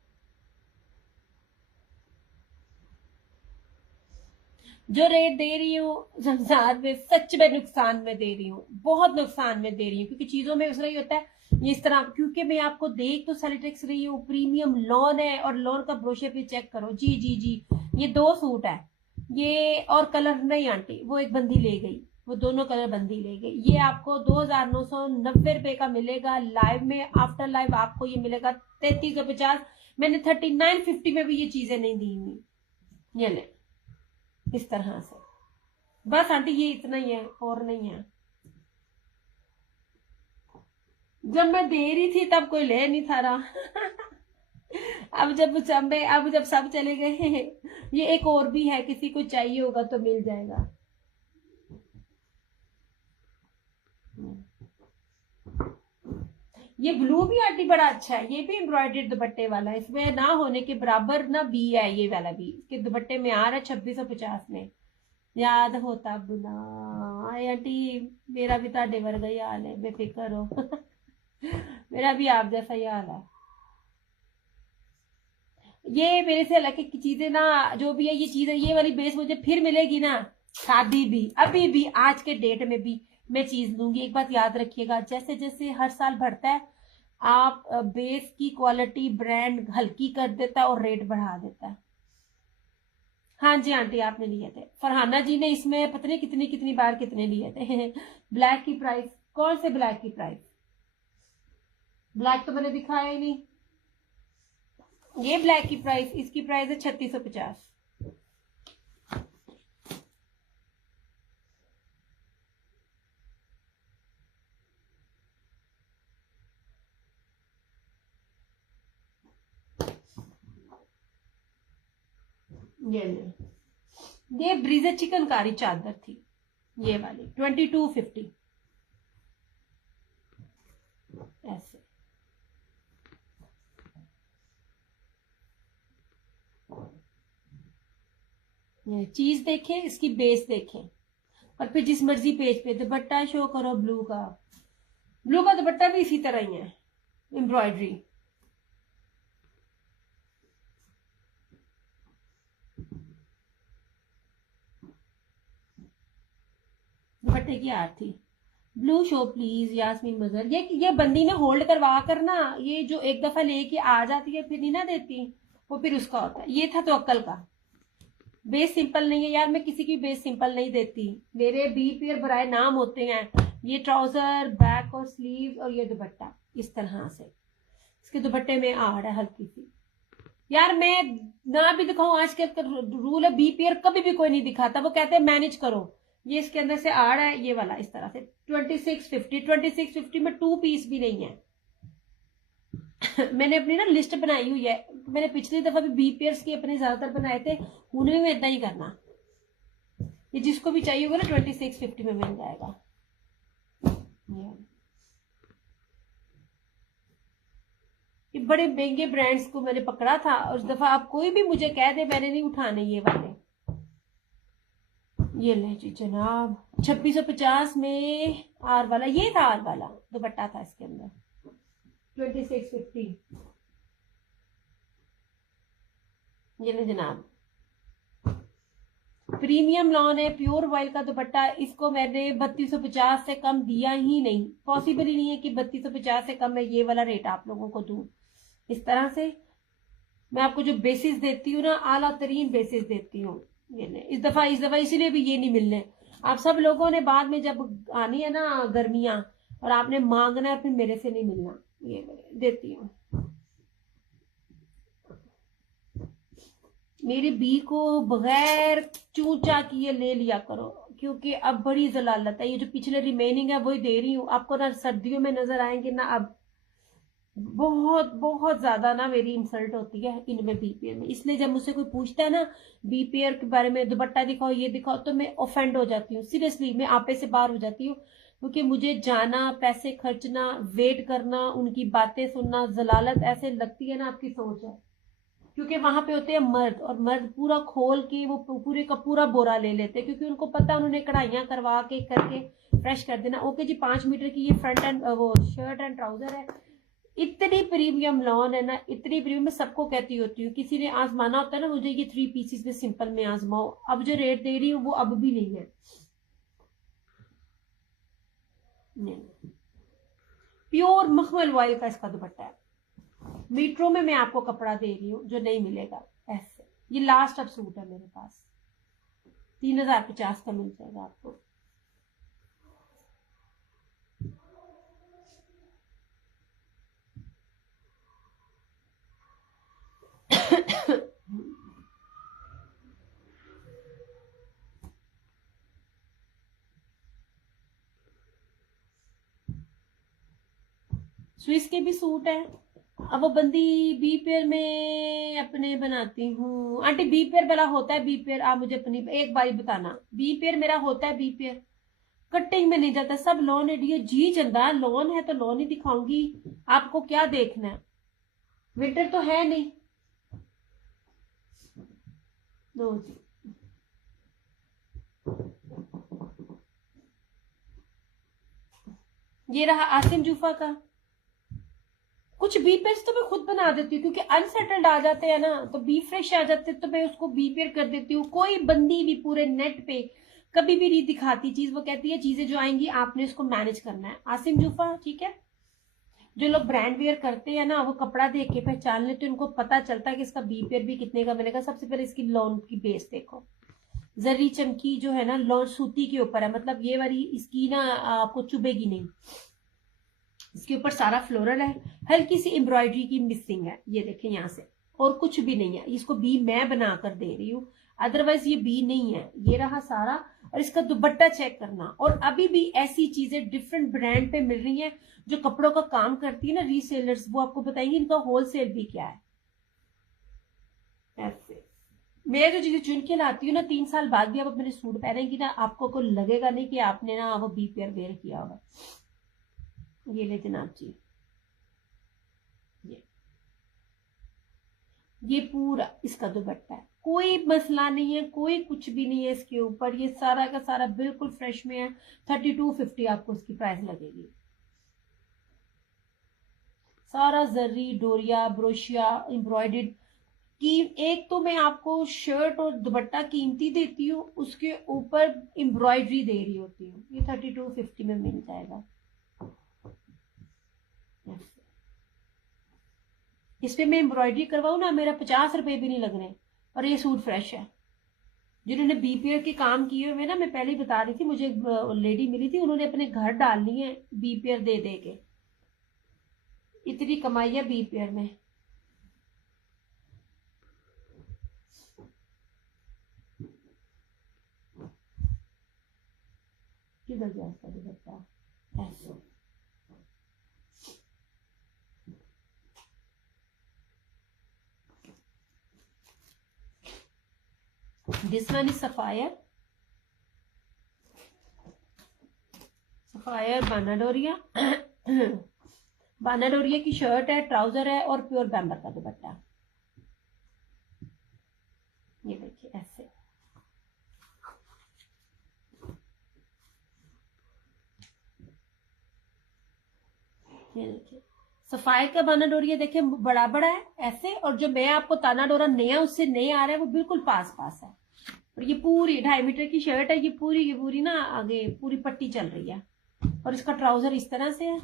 जो रेट दे रही हूँ संसार में, सच में नुकसान में दे रही हूँ, बहुत नुकसान में दे रही हूँ, क्योंकि चीजों में उस रही होता है ये इस तरह, क्योंकि मैं आपको देख तो सैलिटेक्स रही हूँ, प्रीमियम लॉन है, और लॉन का ब्रोशर भी चेक करो। जी जी जी, ये 2 सूट है ये, और कलर नहीं आंटी, वो एक बंदी ले गई, वो दोनों कलर बंदी ले गई। ये आपको 2990 रुपए का मिलेगा लाइव में, आफ्टर लाइव आपको ये मिलेगा 3350। मैंने 3950 में भी ये चीजें नहीं दी हुई, ये ले इस तरह से। बस आंटी ये इतना ही है, और नहीं है। जब मैं दे रही थी तब कोई ले नहीं था रहा। अब जब सब चले गए, ये एक और भी है, किसी को चाहिए होगा तो मिल जाएगा। ये ब्लू भी आंटी बड़ा अच्छा है, ये भी एम्ब्रॉयडर्ड दुपट्टे वाला है, इसमें ना होने के बराबर ना बी है, ये वाला भी इसके दुपट्टे में आ रहा है 2650 में। याद होता बुला आंटी, मेरा भी ताडे वर्गा ही हाल है, बेफिक्र हो। मेरा भी आप जैसा ही हाल है। ये मेरे से अलग की चीजें ना, जो भी है ये चीजें, ये वाली बेस मुझे फिर मिलेगी ना, शादी भी, अभी भी आज के डेट में भी मैं चीज लूंगी। एक बात याद रखिएगा, जैसे जैसे हर साल बढ़ता है आप बेस की क्वालिटी ब्रांड हल्की कर देता है और रेट बढ़ा देता है। हाँ जी आंटी, आपने लिए थे, फरहाना जी ने इसमें पता नहीं कितनी कितनी बार कितने लिए थे। ब्लैक की प्राइस, कौन से ब्लैक की प्राइस? ब्लैक तो मैंने दिखाया ही नहीं। ये ब्लैक की प्राइस, इसकी प्राइस है 3650। ये ब्रीजे चिकनकारी चादर थी, ये वाली 2250 ऐसे। ये चीज देखें, इसकी बेस देखें, और फिर जिस मर्जी पेज पे दुपट्टा शो करो ब्लू का। ब्लू का दुपट्टा भी इसी तरह ही है, एम्ब्रॉयडरी। दुपट्टे की आर थी। ब्लू शो प्लीज यास्मीन मजहर। ये बंदी ने होल्ड करवा कर ना, ये जो एक दफा लेके आ जाती है फिर नहीं ना देती, वो फिर उसका होता है। ये था तो अक्ल का। बेस सिंपल नहीं है यार, मैं किसी की बेस सिंपल नहीं देती। मेरे बी पेयर बराए नाम होते हैं। ये ट्राउजर, बैक और स्लीव, और ये दुपट्टा इस तरह से। इसके दुपट्टे में आड़ है हल्की सी। यार मैं ना भी दिखाऊं, आज के रूल है बी पेयर कभी भी कोई नहीं दिखाता, वो कहते हैं मैनेज करो। ये इसके अंदर से आड़ है, ये वाला इस तरह से 2650 में 2 पीस भी नहीं है। मैंने अपनी ना लिस्ट बनाई हुई है, मैंने पिछली दफा भी बी पेयर्स की अपने ज्यादातर बनाए थे, उन्हें में इतना ही करना। ये जिसको भी चाहिए होगा ना 2650 में मिल जाएगा। ये बड़े महंगे ब्रांड्स को मैंने पकड़ा था, उस दफा आप कोई भी मुझे कह दे, मैंने नहीं उठाने ये वाले। ये ले जी जनाब, 2650 में आर वाला, ये था आर वाला दुपट्टा था इसके अंदर 2650। ये ले जनाब, प्रीमियम लॉन है, प्योर वाइल का दुपट्टा। इसको मैंने 3250 से कम दिया ही नहीं, पॉसिबल ही नहीं है कि 3250 से कम मैं ये वाला रेट आप लोगों को दूं। इस तरह से मैं आपको जो बेसिस देती हूँ ना, आला तरीन बेसिस देती हूँ। ये इस दफा इसीलिए भी ये नहीं मिलने। आप सब लोगों ने बाद में जब आनी है ना गर्मियां, और आपने मांगना है, फिर मेरे से नहीं मिलना। ये देती हूँ। मेरी बी को बगैर चूचा किए ले लिया करो, क्योंकि अब बड़ी जलालत है। ये जो पिछले रिमेनिंग है वही दे रही हूँ आपको ना, सर्दियों में नजर आएंगे ना। अब बहुत बहुत ज्यादा ना मेरी इंसल्ट होती है इनमें बीपीएल में, इसलिए जब मुझसे कोई पूछता है ना बीपीएल के बारे में, दुपट्टा दिखाओ ये दिखाओ, तो मैं ऑफेंड हो जाती हूँ। सीरियसली मैं आपे से बाहर हो जाती हूँ, क्योंकि मुझे जाना, पैसे खर्चना, वेट करना, उनकी बातें सुनना, जलालत ऐसे लगती है ना आपकी सोच है। क्योंकि वहां पे होते हैं मर्द, और मर्द पूरा खोल के वो पूरे का पूरा बोरा ले लेते हैं, क्योंकि उनको पता उन्होंने कढ़ाइयां करवा के करके फ्रेश कर देना। ओके जी, 5 मीटर की ये फ्रंट एंड वो शर्ट एंड ट्राउजर है, इतनी प्रीमियम लॉन है ना, इतनी प्रीमियम। मैं सबको कहती होती हूँ, किसी ने आजमाना होता है ना मुझे, ये 3 पीसेस में सिंपल में आजमाओ। अब जो रेट दे रही हूँ वो अब भी नहीं है। प्योर मखमल ऑयल का इसका दुपट्टा है, मीटरों में मैं आपको कपड़ा दे रही हूँ जो नहीं मिलेगा ऐसे। ये लास्ट अब सूट है मेरे पास, 3050 का मिल जाएगा आपको। स्विस के भी सूट है। अब वो बंदी बी पेयर में अपने बनाती हूँ। आंटी बी पेयर वाला होता है, बी पेयर आप मुझे अपनी एक बारी बताना, बी पेयर मेरा होता है बी पेयर, कटिंग में नहीं जाता, सब लॉन है। जी चंदा, लॉन है तो लॉन ही दिखाऊंगी, आपको क्या देखना है। विंटर तो है नहीं। नो जी, ये रहा आसिम जूफा का। कुछ बी पेयर्स तो मैं खुद बना देती हूँ, क्योंकि अनसेटल्ड आ जाते हैं ना, तो बी फ्रेश आ जाते तो मैं उसको बी पेयर कर देती हूँ। कोई बंदी भी पूरे नेट पे कभी भी नहीं दिखाती चीज, वो कहती है चीजें जो आएंगी आपने इसको मैनेज करना है। आसिम जूफा, ठीक है। जो लोग ब्रांड वेयर करते हैं ना, वो कपड़ा देख के पहचान लेते हैं, उनको पता चलता है कि इसका बीपीआर भी कितने का बनेगा। सबसे पहले इसकी लॉन की बेस देखो, जरी चमकी जो है ना लॉन सूती के ऊपर है, मतलब ये वाली इसकी ना आपको चुभेगी नहीं। इसके ऊपर सारा फ्लोरल है, हल्की सी एम्ब्रॉयडरी की मिसिंग है, ये देखें यहाँ से, और कुछ भी नहीं है। इसको बी मैं बना कर दे रही हूँ, अदरवाइज ये बी नहीं है। ये रहा सारा, और इसका दुपट्टा चेक करना। और अभी भी ऐसी चीजें डिफरेंट ब्रांड पे मिल रही हैं जो कपड़ों का काम करती है ना रीसेलर्स, वो आपको बताएंगे इनका होलसेल भी क्या है। ऐसे मैं जो चीजें चुन के लाती हूँ ना, 3 साल बाद भी आप अपने सूट पहनेंगी ना, आपको को लगेगा नहीं कि आपने ना वो बी पेयर वेयर किया होगा। ये ले जनाब जी, ये पूरा इसका दुपट्टा है, कोई मसला नहीं है, कोई कुछ भी नहीं है इसके ऊपर। ये सारा का सारा बिल्कुल फ्रेश में है। 3250 आपको इसकी प्राइस लगेगी। सारा जरी डोरिया ब्रोशिया एम्ब्रॉयडेड की। एक तो मैं आपको शर्ट और दुपट्टा कीमती देती हूँ, उसके ऊपर एम्ब्रॉयडरी दे रही होती हूँ। ये 3250 में मिल जाएगा। इस पे मैं एम्ब्रॉयडरी करवाऊ ना, मेरा 50 रुपए भी नहीं लग रहे, और ये सूट फ्रेश है। जिन्होंने बीपीआर के काम किए हुए ना, मैं पहले ही बता रही थी, मुझे एक लेडी मिली थी, उन्होंने अपने घर डाल ली है बीपीआर दे दे के। इतनी कमाई है बीपीआर में। किधर गया इसका दुपट्टा? ऐसे this one is sapphire, sapphire बानाडोरिया। बानाडोरिया की शर्ट है, ट्राउजर है, और प्योर बैम्बर का दुपट्टा। ये देखिए ऐसे, ये देखिए सफायर का बानाडोरिया देखिए बड़ा बड़ा है ऐसे, और जो मैं आपको ताना डोरा नया उससे नया आ रहा है वो बिल्कुल पास पास है। और ये पूरी 2.5 मीटर की शर्ट है, ये पूरी ना आगे पूरी पट्टी चल रही है, और इसका ट्राउजर इस तरह से है।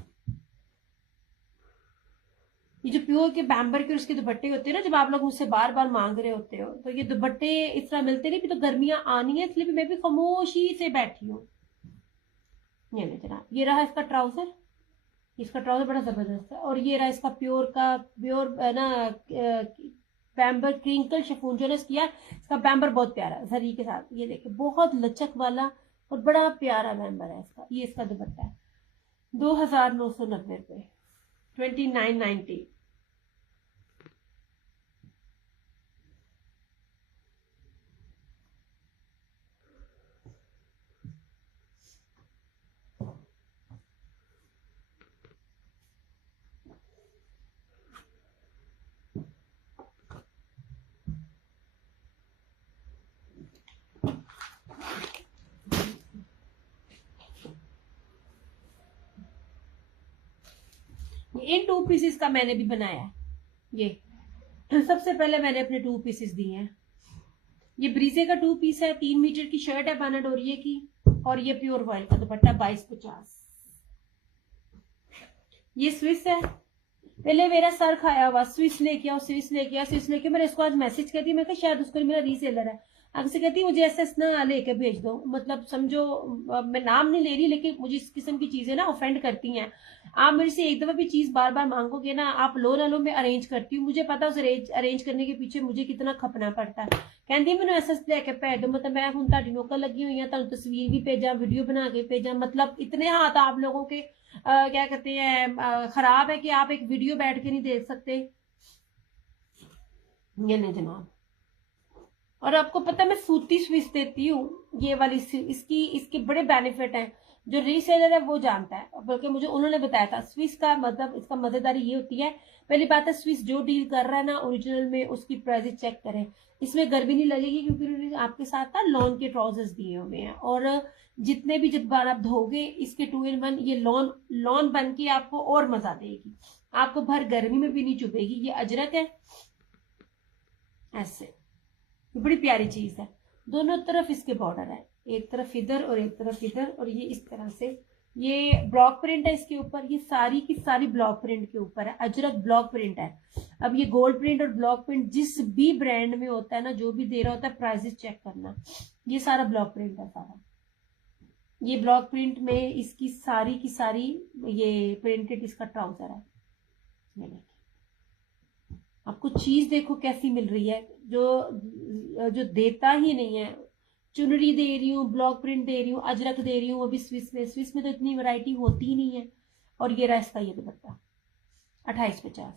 ये जो प्योर के बैम्बर के उसके दुपट्टे होते हैं ना, जब आप लोग मुझसे बार बार मांग रहे होते हो, तो ये दुपट्टे इस तरह मिलते नहीं, भी तो गर्मियां आनी है, इसलिए भी मैं भी खामोशी से बैठी हूँ। ये ले जनाब, ये रहा इसका ट्राउजर। इसका ट्राउजर बड़ा जबरदस्त है, और ये रहा इसका प्योर ना बैम्बर क्रिंकल शिफॉन जो किया। इसका बैम्बर बहुत प्यारा जरी के साथ, ये देखिए बहुत लचक वाला और बड़ा प्यारा बैम्बर है इसका। ये इसका दुपट्टा है 2990 रुपए, 2990। इन 2 पीसेस का मैंने भी बनाया है। ये सबसे पहले मैंने अपने 2 पीसेस दिए हैं। ये ब्रीजे का 2 पीस है, 3 मीटर की शर्ट है बानाडोरिये की, और ये प्योर वॉयल का दुपट्टा 2250। ये स्विस है, पहले मेरा सर खाया हुआ स्विस लेके आओ, स्विस लेके आओ, स्विस लेके। मैंने इसको आज मैसेज कर दिया, मैं कहा शायद उसको मेरा रीसेलर है। आगे से कहती मुझे एसएस ना लेके भेज दो, मतलब समझो मैं नाम नहीं ले रही, लेकिन मुझे इस किस्म की चीजें ना ऑफेंड करती हैं। आप मेरे से एक दफा भी चीज बार बार मांगोगे ना, आप लो ना लो, मैं अरेंज करती हूँ। मुझे पता उस अरेंज करने के पीछे मुझे कितना खपना पड़ता है। कहती मैंने एसएस लेके भेज दो, मतलब मैं हूं ताड़ी नौकर लगी हुई है, तस्वीर भी भेजा, वीडियो बना के भेजा, मतलब इतने हाथ आप लोगों के क्या कहते हैं खराब है कि आप एक वीडियो बैठ के नहीं देख सकते। ये नहीं जनाब, और आपको पता है मैं सूती स्विस देती हूँ, ये वाली इसके बड़े बेनिफिट हैं। जो रीसेलर है वो जानता है, बल्कि मुझे उन्होंने बताया था। स्विस का मतलब इसका मजेदारी ये होती है, पहली बात है स्विस जो डील कर रहा है ना ओरिजिनल में, उसकी प्राइस चेक करें। इसमें गर्मी नहीं लगेगी, क्योंकि उन्होंने आपके साथ ना लॉन के ट्राउजर्स दिए हुए हैं, और जितने भी जब बार आप धोगे इसके 2 in 1 ये लॉन बन के आपको और मजा देगी, आपको भर गर्मी में भी नहीं चुभेगी। ये अजरक है ऐसे, बड़ी प्यारी चीज है। दोनों तरफ इसके बॉर्डर है, एक तरफ इधर और एक तरफ इधर, और ये इस तरह से ये ब्लॉक प्रिंट है इसके ऊपर, ये सारी की सारी ब्लॉक प्रिंट के ऊपर है, अजरक ब्लॉक प्रिंट है। अब ये गोल्ड प्रिंट और ब्लॉक प्रिंट जिस भी ब्रांड में होता है ना, जो भी दे रहा होता है, प्राइसेस चेक करना, ये सारा ब्लॉक प्रिंट है सारा। ये ब्लॉक प्रिंट में इसकी सारी की सारी ये प्रिंटेड इसका ट्राउजर है। ये देखिए, आपको चीज देखो कैसी मिल रही है, जो देता ही नहीं है। चुनरी दे रही हूँ, ब्लॉक प्रिंट दे रही हूँ, अजरक दे रही हूँ, अभी स्विस में तो इतनी वैरायटी होती ही नहीं है। और ये रहा इसका ये दुपट्टा 2850।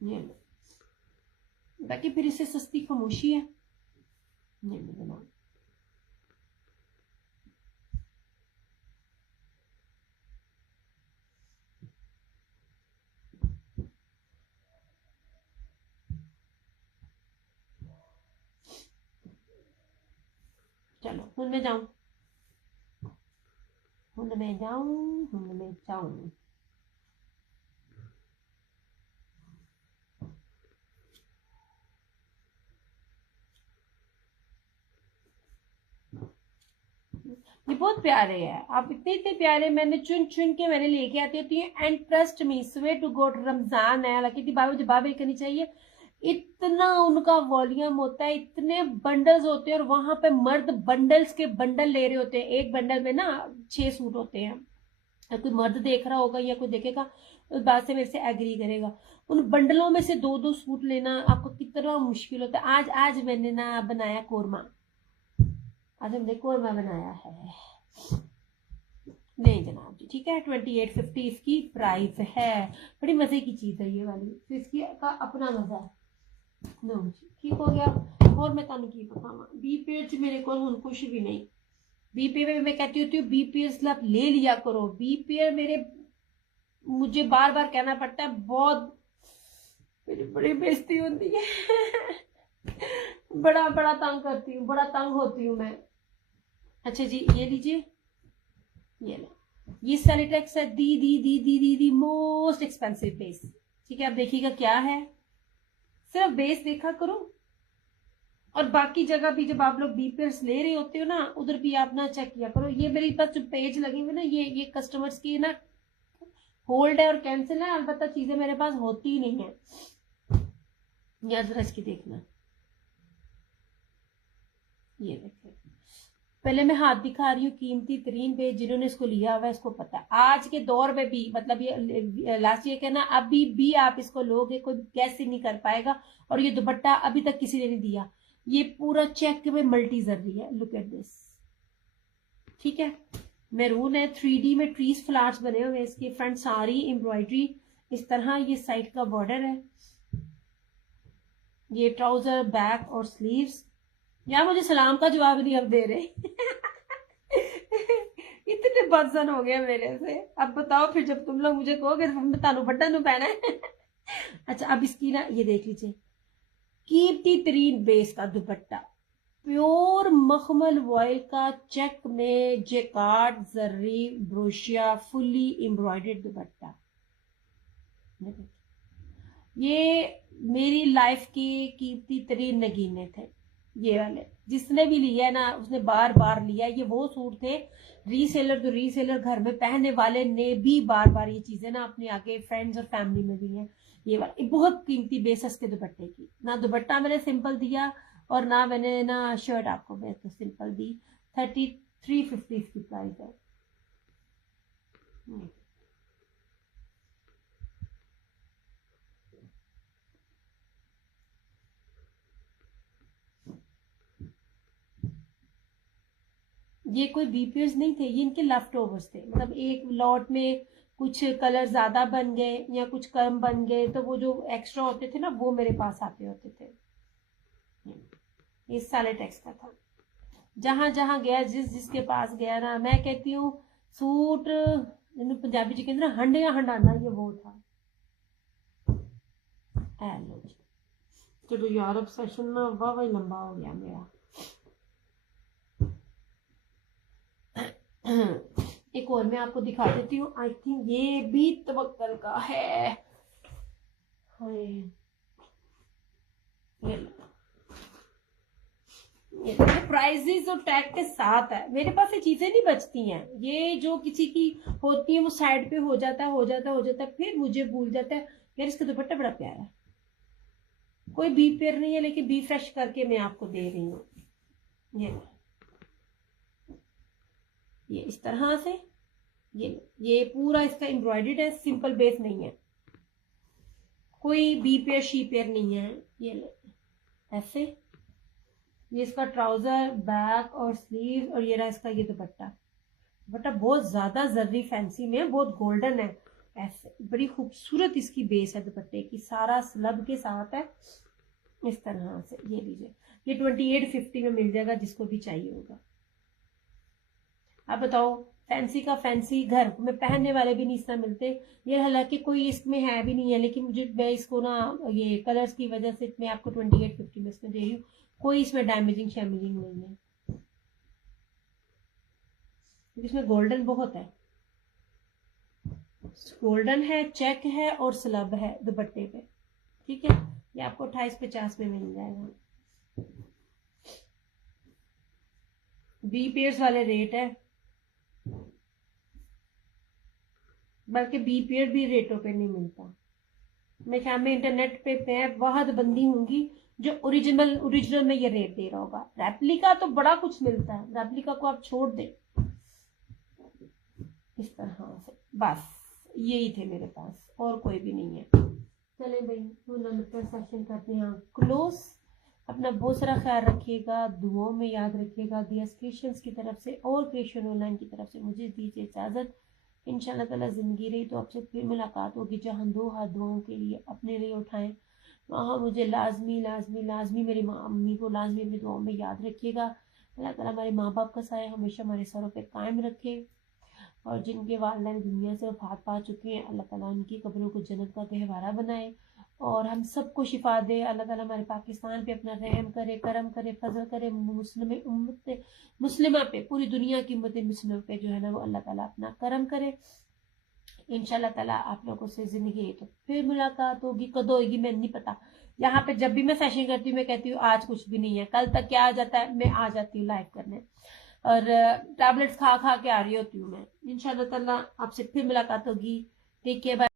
ये बाकी फिर इससे सस्ती खामोशी है। ये बना चलो हुन मैं जाऊं, हुन मैं जाऊं, हुन मैं जाऊं। ये बहुत प्यारे हैं, आप इतने इतने प्यारे, मैंने चुन चुन के मैंने लेके आती होती है। एंड ट्रस्ट मी, स्वे टू गॉड, रमजान है, हालांकि बाबा बाबा करनी चाहिए, इतना उनका वॉल्यूम होता है, इतने बंडल्स होते हैं, और वहां पे मर्द बंडल्स के बंडल ले रहे होते हैं। एक बंडल में ना 6 सूट होते हैं। अगर कोई मर्द देख रहा होगा या कोई देखेगा उस बात से मेरे से एग्री करेगा। उन बंडलों में से 2-2 सूट लेना आपको कितना मुश्किल होता है। आज आज मैंने ना बनाया कोरमा, आज हमने कोरमा बनाया है। नहीं जनाब जी, ठीक है, 2850 इसकी प्राइस है। बड़ी मजे की चीज है ये वाली, तो इसकी का अपना मजा है। नो जी, ठीक हो गया। और मैं तुम की बतावा, बी पेज मेरे को हुन कुछ भी नहीं। बी पे में मैं कहती होती हूँ बी पेयर स्लैब ले लिया करो। बी पेयर मेरे, मुझे बार बार कहना पड़ता है, बहुत मेरी बड़ी बेइज्जती होती है। बड़ा बड़ा तंग करती हूँ, बड़ा तंग होती हूँ मैं। अच्छा जी, ये लीजिए, ये लो, ये सेलिटेक्स है, दी मोस्ट एक्सपेंसिव बेस। ठीक है, अब देखिएगा क्या है, सिर्फ बेस देखा करो। और बाकी जगह भी जब आप लोग बीपीएस ले रहे होते हो ना, उधर भी आप ना चेक किया करो। ये मेरे पास जो पेज लगे हुए ना, ये कस्टमर्स की ना होल्ड है और कैंसिल है, अलबत्ता चीजें मेरे पास होती ही नहीं है। या जरा इसकी देखना, ये देखिए, पहले मैं हाथ दिखा रही हूँ, कीमती तरीन पेज, जिन्होंने इसको लिया हुआ है इसको पता है। आज के दौर में भी, मतलब ये लास्ट ईयर कहना, अभी भी आप इसको लोगे, कोई गैस ही नहीं कर पाएगा। और ये दुपट्टा अभी तक किसी ने नहीं दिया। ये पूरा चेक में मल्टी जर्री है, लुक एट दिस। ठीक है, मैरून है, 3D में ट्रीज फ्लावर्स बने हुए, इसकी फ्रंट सारी एम्ब्रॉयडरी इस तरह, ये साइड का बॉर्डर है, ये ट्राउजर, बैक और स्लीव्स। यार मुझे सलाम का जवाब नहीं अब दे रहे। इतने बदसन हो गए मेरे से। अब बताओ फिर, जब तुम लोग मुझे कहोगे तानू बड्डा नु पहना है। अच्छा, अब इसकी ना ये देख लीजिए, कीमती तरीन बेस का दुपट्टा, प्योर मखमल वॉयल का चेक में जेकार्ड जर्री ब्रोशिया फुल्ली एम्ब्रॉयडर्ड दुपट्टा। ये मेरी लाइफ की कीमती तरीन नगीने थे ये वाले। जिसने भी लिया है ना, उसने बार बार लिया। ये वो सूट थे, रीसेलर जो रीसेलर घर में पहनने वाले ने भी बार बार ये चीजें ना अपने आगे फ्रेंड्स और फैमिली में दी हैं। ये वाला बहुत कीमती बेसस के दुपट्टे की, ना दुपट्टा मैंने सिंपल दिया और ना मैंने ना शर्ट आपको मैं तो सिंपल दी। 3350 इसकी प्राइस है। ये कोई बीपीएस नहीं थे, ये इनके लेफ्ट ओवर्स थे। मतलब एक लॉट में कुछ कलर ज्यादा बन गए या कुछ कम बन गए, तो वो जो एक्स्ट्रा होते थे ना, वो मेरे पास आते होते थे। ये सैलिटेक्स का था। जहां जहां गया, जिस जिसके पास गया ना, मैं कहती हूँ सूट पंजाबी जी कहते ना, हंडिया हंडाना, ये वो था। लो जी, चलो यार, अब सेशन ना वाह लंबा हो गया मेरा। एक और मैं आपको दिखा देती हूँ, आई थिंक ये भी तवक्कल का है। ये ये प्राइजेस और टैग के साथ है। मेरे पास ये चीजें नहीं बचती हैं, ये जो किसी की होती है वो साइड पे हो जाता है, फिर मुझे भूल जाता है यार इसका दुपट्टा बड़ा प्यारा है। कोई बी पेयर नहीं है, लेकिन बी फ्रेश करके मैं आपको दे रही हूँ। ये इस तरह से ये पूरा इसका एम्ब्रॉयडर्ड है, सिंपल बेस नहीं है, कोई बी पेयर शी पेयर नहीं है। ये ऐसे, ये इसका ट्राउजर, बैक और स्लीव, और ये रहा इसका ये दुपट्टा बहुत ज्यादा जर्री फैंसी में है, बहुत गोल्डन है। ऐसे बड़ी खूबसूरत इसकी बेस है दुपट्टे की, सारा स्लब के साथ है इस तरह से। ये लीजिए, ये 2850 में मिल जाएगा जिसको भी चाहिए होगा। आप बताओ, फैंसी का फैंसी घर में पहनने वाले भी नहीं इस तरह मिलते। ये हालांकि कोई इसमें है भी नहीं है, लेकिन मैं इसको ना ये कलर्स की वजह से मैं आपको 2850 में इसमें दे रही हूँ। कोई इसमें डैमेजिंग शैमेजिंग नहीं है, इसमें गोल्डन बहुत है, गोल्डन है, चेक है और स्लब है दुपट्टे पे। ठीक है, ये आपको 2850 में मिल जाएगा। बी पेयर्स वाले रेट है, बल्कि बी पेयर भी रेटों पे नहीं मिलता। मैं ख्याल में इंटरनेट पे मैं वाहद बंदी होंगी जो ओरिजिनल में ये रेट दे रहा होगा। रेप्लिका तो बड़ा कुछ मिलता है, रेप्लिका को आप छोड़ दे इस तरह से। बस यही थे मेरे पास, और कोई भी नहीं है। चले भाई, सेशन करते हैं क्लोज। अपना बहुत सारा ख्याल रखिएगा, दुआओं में याद रखिएगा। दियास क्रिएशंस की तरफ से और क्रिएशन ऑनलाइन की तरफ से मुझे दीजिए इजाजत। इंशाल्लाह ताला जिंदगी रही तो आपसे फिर मुलाकात होगी। जहाँ दो हाथ दुआओं के लिए अपने लिए उठाएं, वहाँ मुझे लाजमी लाजमी लाजमी मेरी अम्मी को लाजमी अपनी दुआओं में याद रखिएगा। अल्लाह ताला हमारे माँ बाप का साया हमेशा हमारे सरों पे कायम रखे, और जिनके वालिदैन दुनिया से वफात पा चुके हैं अल्लाह ताला उनकी कब्रों को जन्नत का गहवारा बनाए, और हम सबको शिफा दे। अल्लाह ताला हमारे पाकिस्तान पे अपना रहम करे, करम करे, फजल करे। उम्मत मुस्लिमा पे, पूरी दुनिया की उम्मत मुस्लिम पे जो है ना वो अल्लाह ताला अपना करम करे। इंशाल्लाह ताला आप लोगों से जिंदगी तो फिर मुलाकात होगी, कद होगी मैं नहीं पता। यहाँ पे जब भी मैं सेशन करती हूँ मैं कहती हूँ आज कुछ भी नहीं है, कल तक क्या आ जाता है, मैं आ जाती हूँ लाइव करने, और टैबलेट्स खा खा के आ रही होती हूँ मैं। इंशाल्लाह ताला आपसे फिर मुलाकात होगी। Take care, bye.